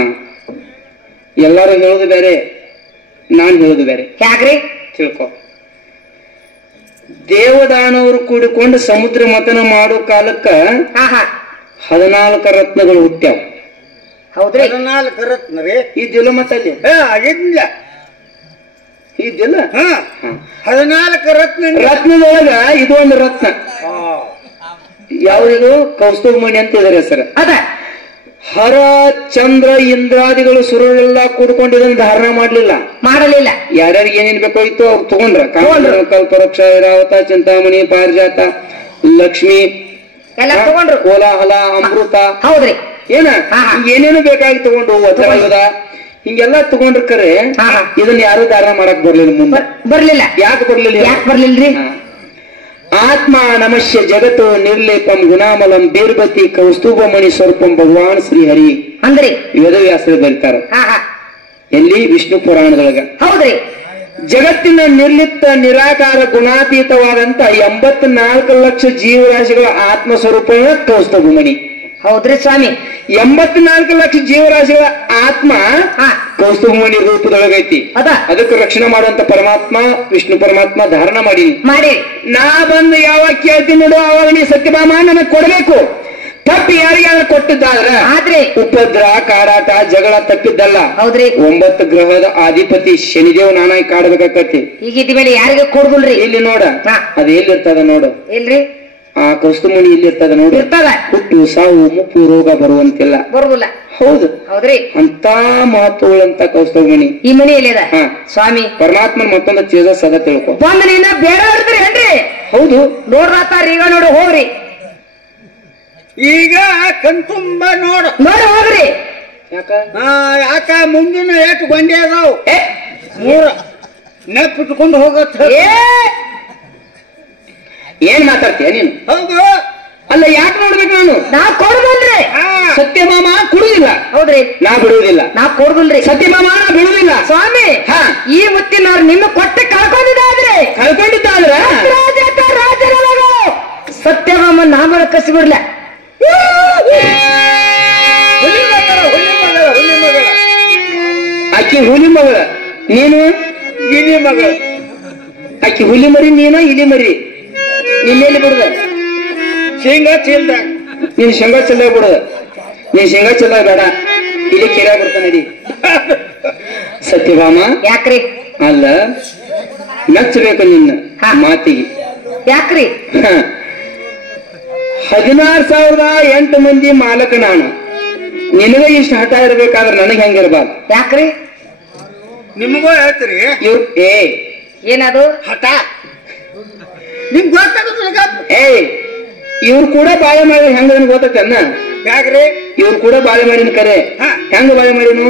ಎಲ್ಲಾರು ಹೇಳುದು ಬೇರೆ, ನಾನ್ ಹೇಳುದು ಬೇರೆ. ಯಾಕ್ರಿ? ತಿಳ್ಕೊ. ದೇವದಾನವರು ಕೂಡಿಕೊಂಡು ಸಮುದ್ರ ಮತನ ಮಾಡೋ ಕಾಲಕ್ಕ 14 ರತ್ನಗಳು ಹುಟ್ಟ್ಯಾವ. ಹೌದ್ರಿ? 14 ರತ್ನ ರೀ. ಇದ್ದಿಲ್ಲ ಮತ್ತಲ್ಲಿ ಆಗಿದ್ದಿಲ್ಲ. ಇದ್ದಿಲ್ಲ. 14 ರತ್ನ. ರತ್ನದೊಳಗ ಇದು ಒಂದು ರತ್ನ. ಯಾವ್ದು? ಕೌಸ್ತುಭಮಣಿ ಅಂತ ಇದಾರೆ ಹೆಸರು. ಅದ ಹರ ಚಂದ್ರ ಇಂದ್ರಾದಿಗಳು ಸುರರೆಲ್ಲ ಕೂಡ್ಕೊಂಡು ಇದನ್ನ ಧಾರಣ ಮಾಡ್ಲಿಲ್ಲ, ಮಾಡಲಿಲ್ಲ. ಯಾರ್ಯಾರಿಗೆ ಏನೇನ್ ಬೇಕಾಗಿತ್ತು ಅವ್ರು ತಗೊಂಡ್ರ. ಕಲ್ಪವೃಕ್ಷ, ಐರಾವತ, ಚಿಂತಾಮಣಿ, ಪಾರಿಜಾತ, ಲಕ್ಷ್ಮಿ ಎಲ್ಲ ತಗೊಂಡ್ರು. ಕೋಲಾಹಲ, ಅಮೃತ, ಹೌದ್ರಿ ಏನ ಏನೇನು ಬೇಕಾಗಿ ತಗೊಂಡು ವಜ್ರಾಯುಧ ಹಿಂಗೆಲ್ಲಾ ತಗೊಂಡ್ರ ಕರೆ ಇದನ್ನ ಯಾರು ಧಾರಣ ಮಾಡಕ್ ಬರ್ಲಿಲ್ಲ. ಮುಂದೆ ಬರ್ಲಿಲ್ಲ. ಯಾಕೆ ಬರ್ಲಿಲ್ಲ? ಯಾಕೆ ಬರ್ಲಿಲ್ರಿ? ಆತ್ಮ ನಮಸ್ಯ ಜಗತ್ತು ನಿರ್ಲೇಪಂ ಗುಣಾಮಲಂ ಬೀರ್ಬತಿ ಕೌಸ್ತುಭಮಣಿ ಸ್ವರೂಪಂ ಭಗವಾನ್ ಶ್ರೀಹರಿ ಅಂದ್ರಿ ವೇದವ್ಯಾಸರು ಬರೀತಾರ. ಎಲ್ಲಿ? ವಿಷ್ಣು ಪುರಾಣದೊಳಗ. ಹೌದ್ರಿ. ಜಗತ್ತಿನ ನಿರ್ಲಿಪ್ತ ನಿರಾಕಾರ ಗುಣಾತೀತವಾದಂತ 84 ಲಕ್ಷ ಜೀವರಾಶಿಗಳ ಆತ್ಮ ಸ್ವರೂಪ ಕೌಸ್ತುಭಮಣಿ. ಹೌದ್ರಿ ಸ್ವಾಮಿ. 84 ಲಕ್ಷ ಜೀವರಾಶಿಗಳ ಆತ್ಮ ಕೌಸ್ತುಭಮಣಿ ರೂಪದೊಳಗೈತಿ. ಅದಕ್ಕೆ ರಕ್ಷಣೆ ಮಾಡುವಂತ ಪರಮಾತ್ಮ ವಿಷ್ಣು ಪರಮಾತ್ಮ ಧಾರಣ ಮಾಡಿ ನಾ ಬಂದು ಯಾವಾಗ ಕೇಳ್ತೀನಿ ನೋಡು ಅವಾಗ ನೀ ಸತ್ಯಭಾಮ ನನಗೆ ಕೊಡ್ಬೇಕು. ತಪ್ಪಿ ಯಾರಿಗಾದ್ರೂ ಕೊಟ್ಟಿದ್ದಾದ್ರ ಆದ್ರೆ ಉಪದ್ರ ಕಾಡಾಟ ಜಗಳ ತಪ್ಪಿದ್ದಲ್ಲ. ಹೌದ್ರಿ. 9 ಗ್ರಹದ ಅಧಿಪತಿ ಶನಿದೇವ್ ನಾನಾಗಿ ಕಾಡ್ಬೇಕಾಕತಿ. ಈಗ ಇದ್ದ ಮೇಲೆ ಯಾರಿಗೆ ಕೊಡುದಿಲ್ರಿ. ಇಲ್ಲಿ ನೋಡ ಅದ ಎಲ್ಲಿರ್ತದ ನೋಡು. ಇಲ್ರಿ. ಆ ಕೌಸ್ತುಭಮಣಿ ಇಲ್ಲಿ ಇರ್ತದ ನೋಡು. ಇರ್ತದ. ಹುಟ್ಟು ಸಾವು ಮುಪ್ಪು ರೋಗ ಬರುವಂತಿಲ್ಲ. ಬರುದಿಲ್ಲ. ಹೌದು. ಹೌದ್ರಿ. ಅಂತ ಮಹತ್ವಗಳಂತ ಕೌಸ್ತುಭಮಣಿ ಈ ಮನೆಯಲ್ಲಿ ಇದೆ ಸ್ವಾಮಿ. ಪರಮಾತ್ಮನ್ ಮತ್ತೊಂದು ಚೇಜ ಸದಾ ತಿಳ್ಕೊ. ಬಂದ ನೀನ ಬೇಡ ಇರ್ತೀರಿ ಏನ್ರಿ? ಹೌದು. ನೋಡ್ರಾತಾರ ಈಗ ನೋಡು ಹೋಗ್ರಿ. ಈಗ ಕಣ್ತುಂಬ ನೋಡು ಹೋಗ್ರಿ. ಯಾಕ ಮುಂದಿನ ಎಷ್ಟು ಗೊಂಡೆ ಅದಾವ್? 3 ನೆಪ್ಪಿಟ್ಕೊಂಡು ಹೋಗತ್ತ. ಏನ್ ಮಾತಾಡ್ತೀಯ ನೀನು? ಹೌದು. ಅಲ್ಲ ಯಾಕೆ ನೋಡ್ಬೇಕು ನಾನು? ನಾ ಕೊಡುದಿಲ್ರಿ. ಸತ್ಯಭಾಮ ಕುಡುದಿಲ್ಲ. ಹೌದ್ರಿ. ನಾ ಬಿಡುವುದಿಲ್ಲ. ನಾ ಕೊಡುದಿಲ್ರಿ. ಸತ್ಯಭಾಮ ನಾ ಬಿಡುವುದಿಲ್ಲ. ಸ್ವಾಮಿ ಈ ಮುತ್ತಿನವ್ರು ನಿಮ್ಮ ಕೊಟ್ಟ ಕಳ್ಕೊಂಡಿದ್ದಾದ್ರೆ ರಾಜರವರು ಸತ್ಯಭಾಮ ನಾಮನ ಕಸಿ ಬಿಡ್ಲ. ಆಕಿ ಹುಲಿ ಮಗಳ, ನೀನು ಇಲಿ ಮಗಳ. ಆಕಿ ಹುಲಿ ಮರಿ, ನೀನು ಇಲಿ ಮರಿ. ನಿನ್ನೆಲ್ಲಿ ಬಿಡುದ? ಶೇಂಗಾ ಚೀಲ್ದಾಗ. ನೀನ್ ಶೇಂಗಾ ಚೆಲ್ಲ ಬಿಡುದ. ನೀನ್ ಶೇಂಗಾ ಚೆಲ್ಲ ಬೇಡ, ಇಲ್ಲಿ ಕೆರೆ ಬಿಡ್ತ ನಡಿ. ಸತ್ಯಭಾಮ ಯಾಕ್ರಿ? ಅಲ್ಲ ಮೆಚ್ಚಬೇಕು ನಿನ್ನ ಮಾತಿಗೆ. ಯಾಕ್ರಿ? 16,008 ಮಂದಿ ಮಾಲಕ ನಾನು. ನಿನಗ ಇಷ್ಟು ಹಠ ಇರ್ಬೇಕಾದ್ರೆ ನನಗೆ ಹೆಂಗಿರ್ಬಾರ್ದು? ಯಾಕ್ರಿ? ನಿಮಗೂ ಹೇಳ್ತೀರಿ ಏನದು ಹಠ? ನಿಮ್ಗೆ ಗೊತ್ತಾಗುದಿಲ್ಲ. ಇವ್ರು ಕೂಡ ಬಾಳೆ ಮಾಡಿ ಹೆಂಗ ಗೊತ್ತೈತೆ ಅನ್ನ? ಯಾಕ್ರಿ? ಇವ್ರು ಕೂಡ ಬಾಳೆ ಮಾಡಿನ ಕರೆ. ಹೆಂಗ ಬಾಳೆ ಮಾಡಿನು?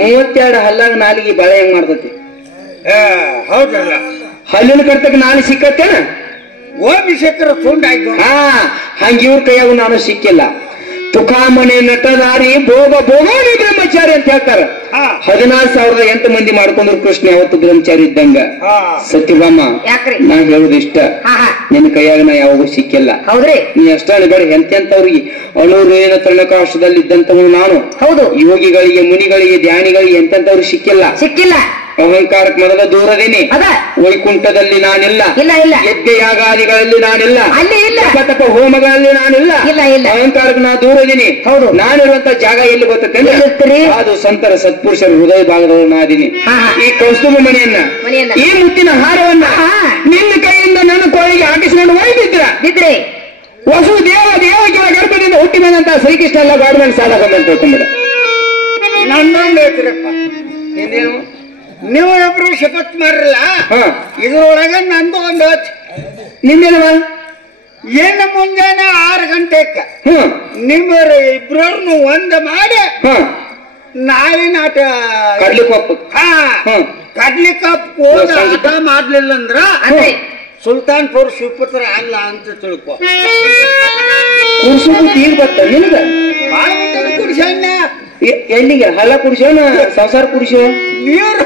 32 ಹಲ್ಲಾಗ ನಾಲಿಗೆ ಬಾಳೆ ಹೆಂಗ್ ಮಾಡ್ತತಿ? ಹೌದಲ್ಲ. ಹಲ್ಲಿನ ಕರ್ತಕ್ಕೆ ನಾನು ಸಿಕ್ಕತ್ತೇನ? ಓಬಿಶೇಖರ ತುಂಡಾಯ್ತು. ಹಂಗ ಇವ್ರ ಕೈಯಾಗ ನಾನು ಸಿಕ್ಕಿಲ್ಲ. ತುಕಾಮಣಿ ನಟದಾರಿ ಭೋಗ ಭೋಗಾನಿ ಬ್ರಹ್ಮಚಾರಿ ಅಂತ ಹೇಳ್ತಾರ. 16,008 ಮಂದಿ ಮಾಡ್ಕೊಂಡ್ರು ಕೃಷ್ಣ ಯಾವತ್ತು ಬ್ರಹ್ಮಚಾರಿ ಇದ್ದಂಗ. ಸತ್ಯಭಾಮ ನಾ ಹೇಳುದು ಇಷ್ಟ, ನಿನ್ನ ಕೈಯಾಗ ನಾ ಯಾವಾಗೂ ಸಿಕ್ಕಿಲ್ಲ. ಹೌದ್ರಿ. ನೀ ಅಷ್ಟ ಬೇಡ. ಎಂತೆಂತವ್ರಿಗೆ ಅಣುರೇನ ತೃಣಕಾಶದಲ್ಲಿ ಇದ್ದಂತವ್ರು ನಾನು. ಹೌದು. ಯೋಗಿಗಳಿಗೆ ಮುನಿಗಳಿಗೆ ಧ್ಯಾನಿಗಳಿಗೆ ಎಂತೆಂತವ್ರು ಸಿಕ್ಕಿಲ್ಲ. ಅಹಂಕಾರಕ್ಕೆ ಮೊದಲ ದೂರದೇನೆ. ವೈಕುಂಠದಲ್ಲಿ ನಾನಿಲ್ಲ. ಯಜ್ಞ ಯಾಗಾದಿಗಳಲ್ಲಿ ನಾನಿಲ್ಲ. ತಪ ಹೋಮಗಳಲ್ಲಿ ನಾನಿಲ್ಲ. ಅಹಂಕಾರಕ್ಕೆ ನಾ ದೂರದೀನಿ. ನಾನಿರುವಂತ ಜಾಗ ಎಲ್ಲಿ ಗೊತ್ತೇನೆ? ಅದು ಸಂತರ ಸತ್ಪುರುಷರ ಹೃದಯ ಭಾಗದವರು ನಾದೀನಿ. ಈ ಕೌಸ್ತುಭ ಮಣಿಯನ್ನ, ಈ ಮುತ್ತಿನ ಹಾರವನ್ನ ನಿನ್ನ ಕೈಯಿಂದ ನನ್ನ ಕೋಳಿಗೆ ಹಾಕಿಸಿಕೊಂಡು ಒಯ್ದಿದ್ರೆ ವಸು ದೇವಕಿಯ ಗರ್ಭದಿಂದ ಹುಟ್ಟಿ ಬಂದಂತ ಶ್ರೀಕೃಷ್ಣ ಎಲ್ಲ ಗೌರ್ಮೆಂಟ್ ಸಾಲ ಬಂದಂತ ತಿಳ್ಕೊಂಡ್ಬಿಡ. ನನ್ನೊಂದು ಹೇಳ್ತೀರಪ್ಪ, ನೀವು ಒಬ್ರು ಶಪತ್ ಮಾಡ್ರಲ್ಲ, ಇದ್ರೊಳಗ ನಂದು ಒಂದು ನಿಂದೇನವ? ಏನು ಮುಂಜಾನೆ 6 ಗಂಟೆಕ್ಕ ನಿಮ್ಮ ಇಬ್ರವ್ರನ್ನು ಒಂದ್ ಮಾಡಿ ನಾಳೆ ನಾಟ ಕಡ್ಲಿಕಪ್ಪು ಆಟ ಮಾಡ್ಲಿಲ್ಲ ಅಂದ್ರ ಸುಲ್ತಾನ್ಪುರ್ ಶಿವಪುತ್ರ ಅಲ್ಲ ಅಂತ ತಿಳ್ಕೊ. ತೀರ್ ಬತ್ತ ನಿನಗ ಕುಡಿಸಣ್ಣ ಎಲ್ಲಿಗೆ? ಹಳ್ಳ ಕುಡಿಸೋಣ, ಸಂಸಾರ ಕುಡಿಸೋ? ನೀರು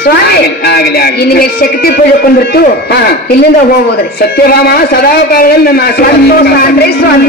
ಸ್ವಾಮಿ ಆಗಲಿ ಆಗಲಿ ಇಲ್ಲಿಗೆ ಶಕ್ತಿ ಪೂಜೆ ಕೊಂಡ್ಬಿಟ್ಟು ಹಾ ಇಲ್ಲಿಂದ ಹೋಗ್ಬೋದ್ರಿ ಸತ್ಯಭಾಮ ಸದಾ ಕಾಲದಲ್ಲಿ ನನ್ನ ಆಶೀರ್ವಾದ ಸಂತೋಷ ಅನ್ರಿ ಸ್ವಾಮಿ.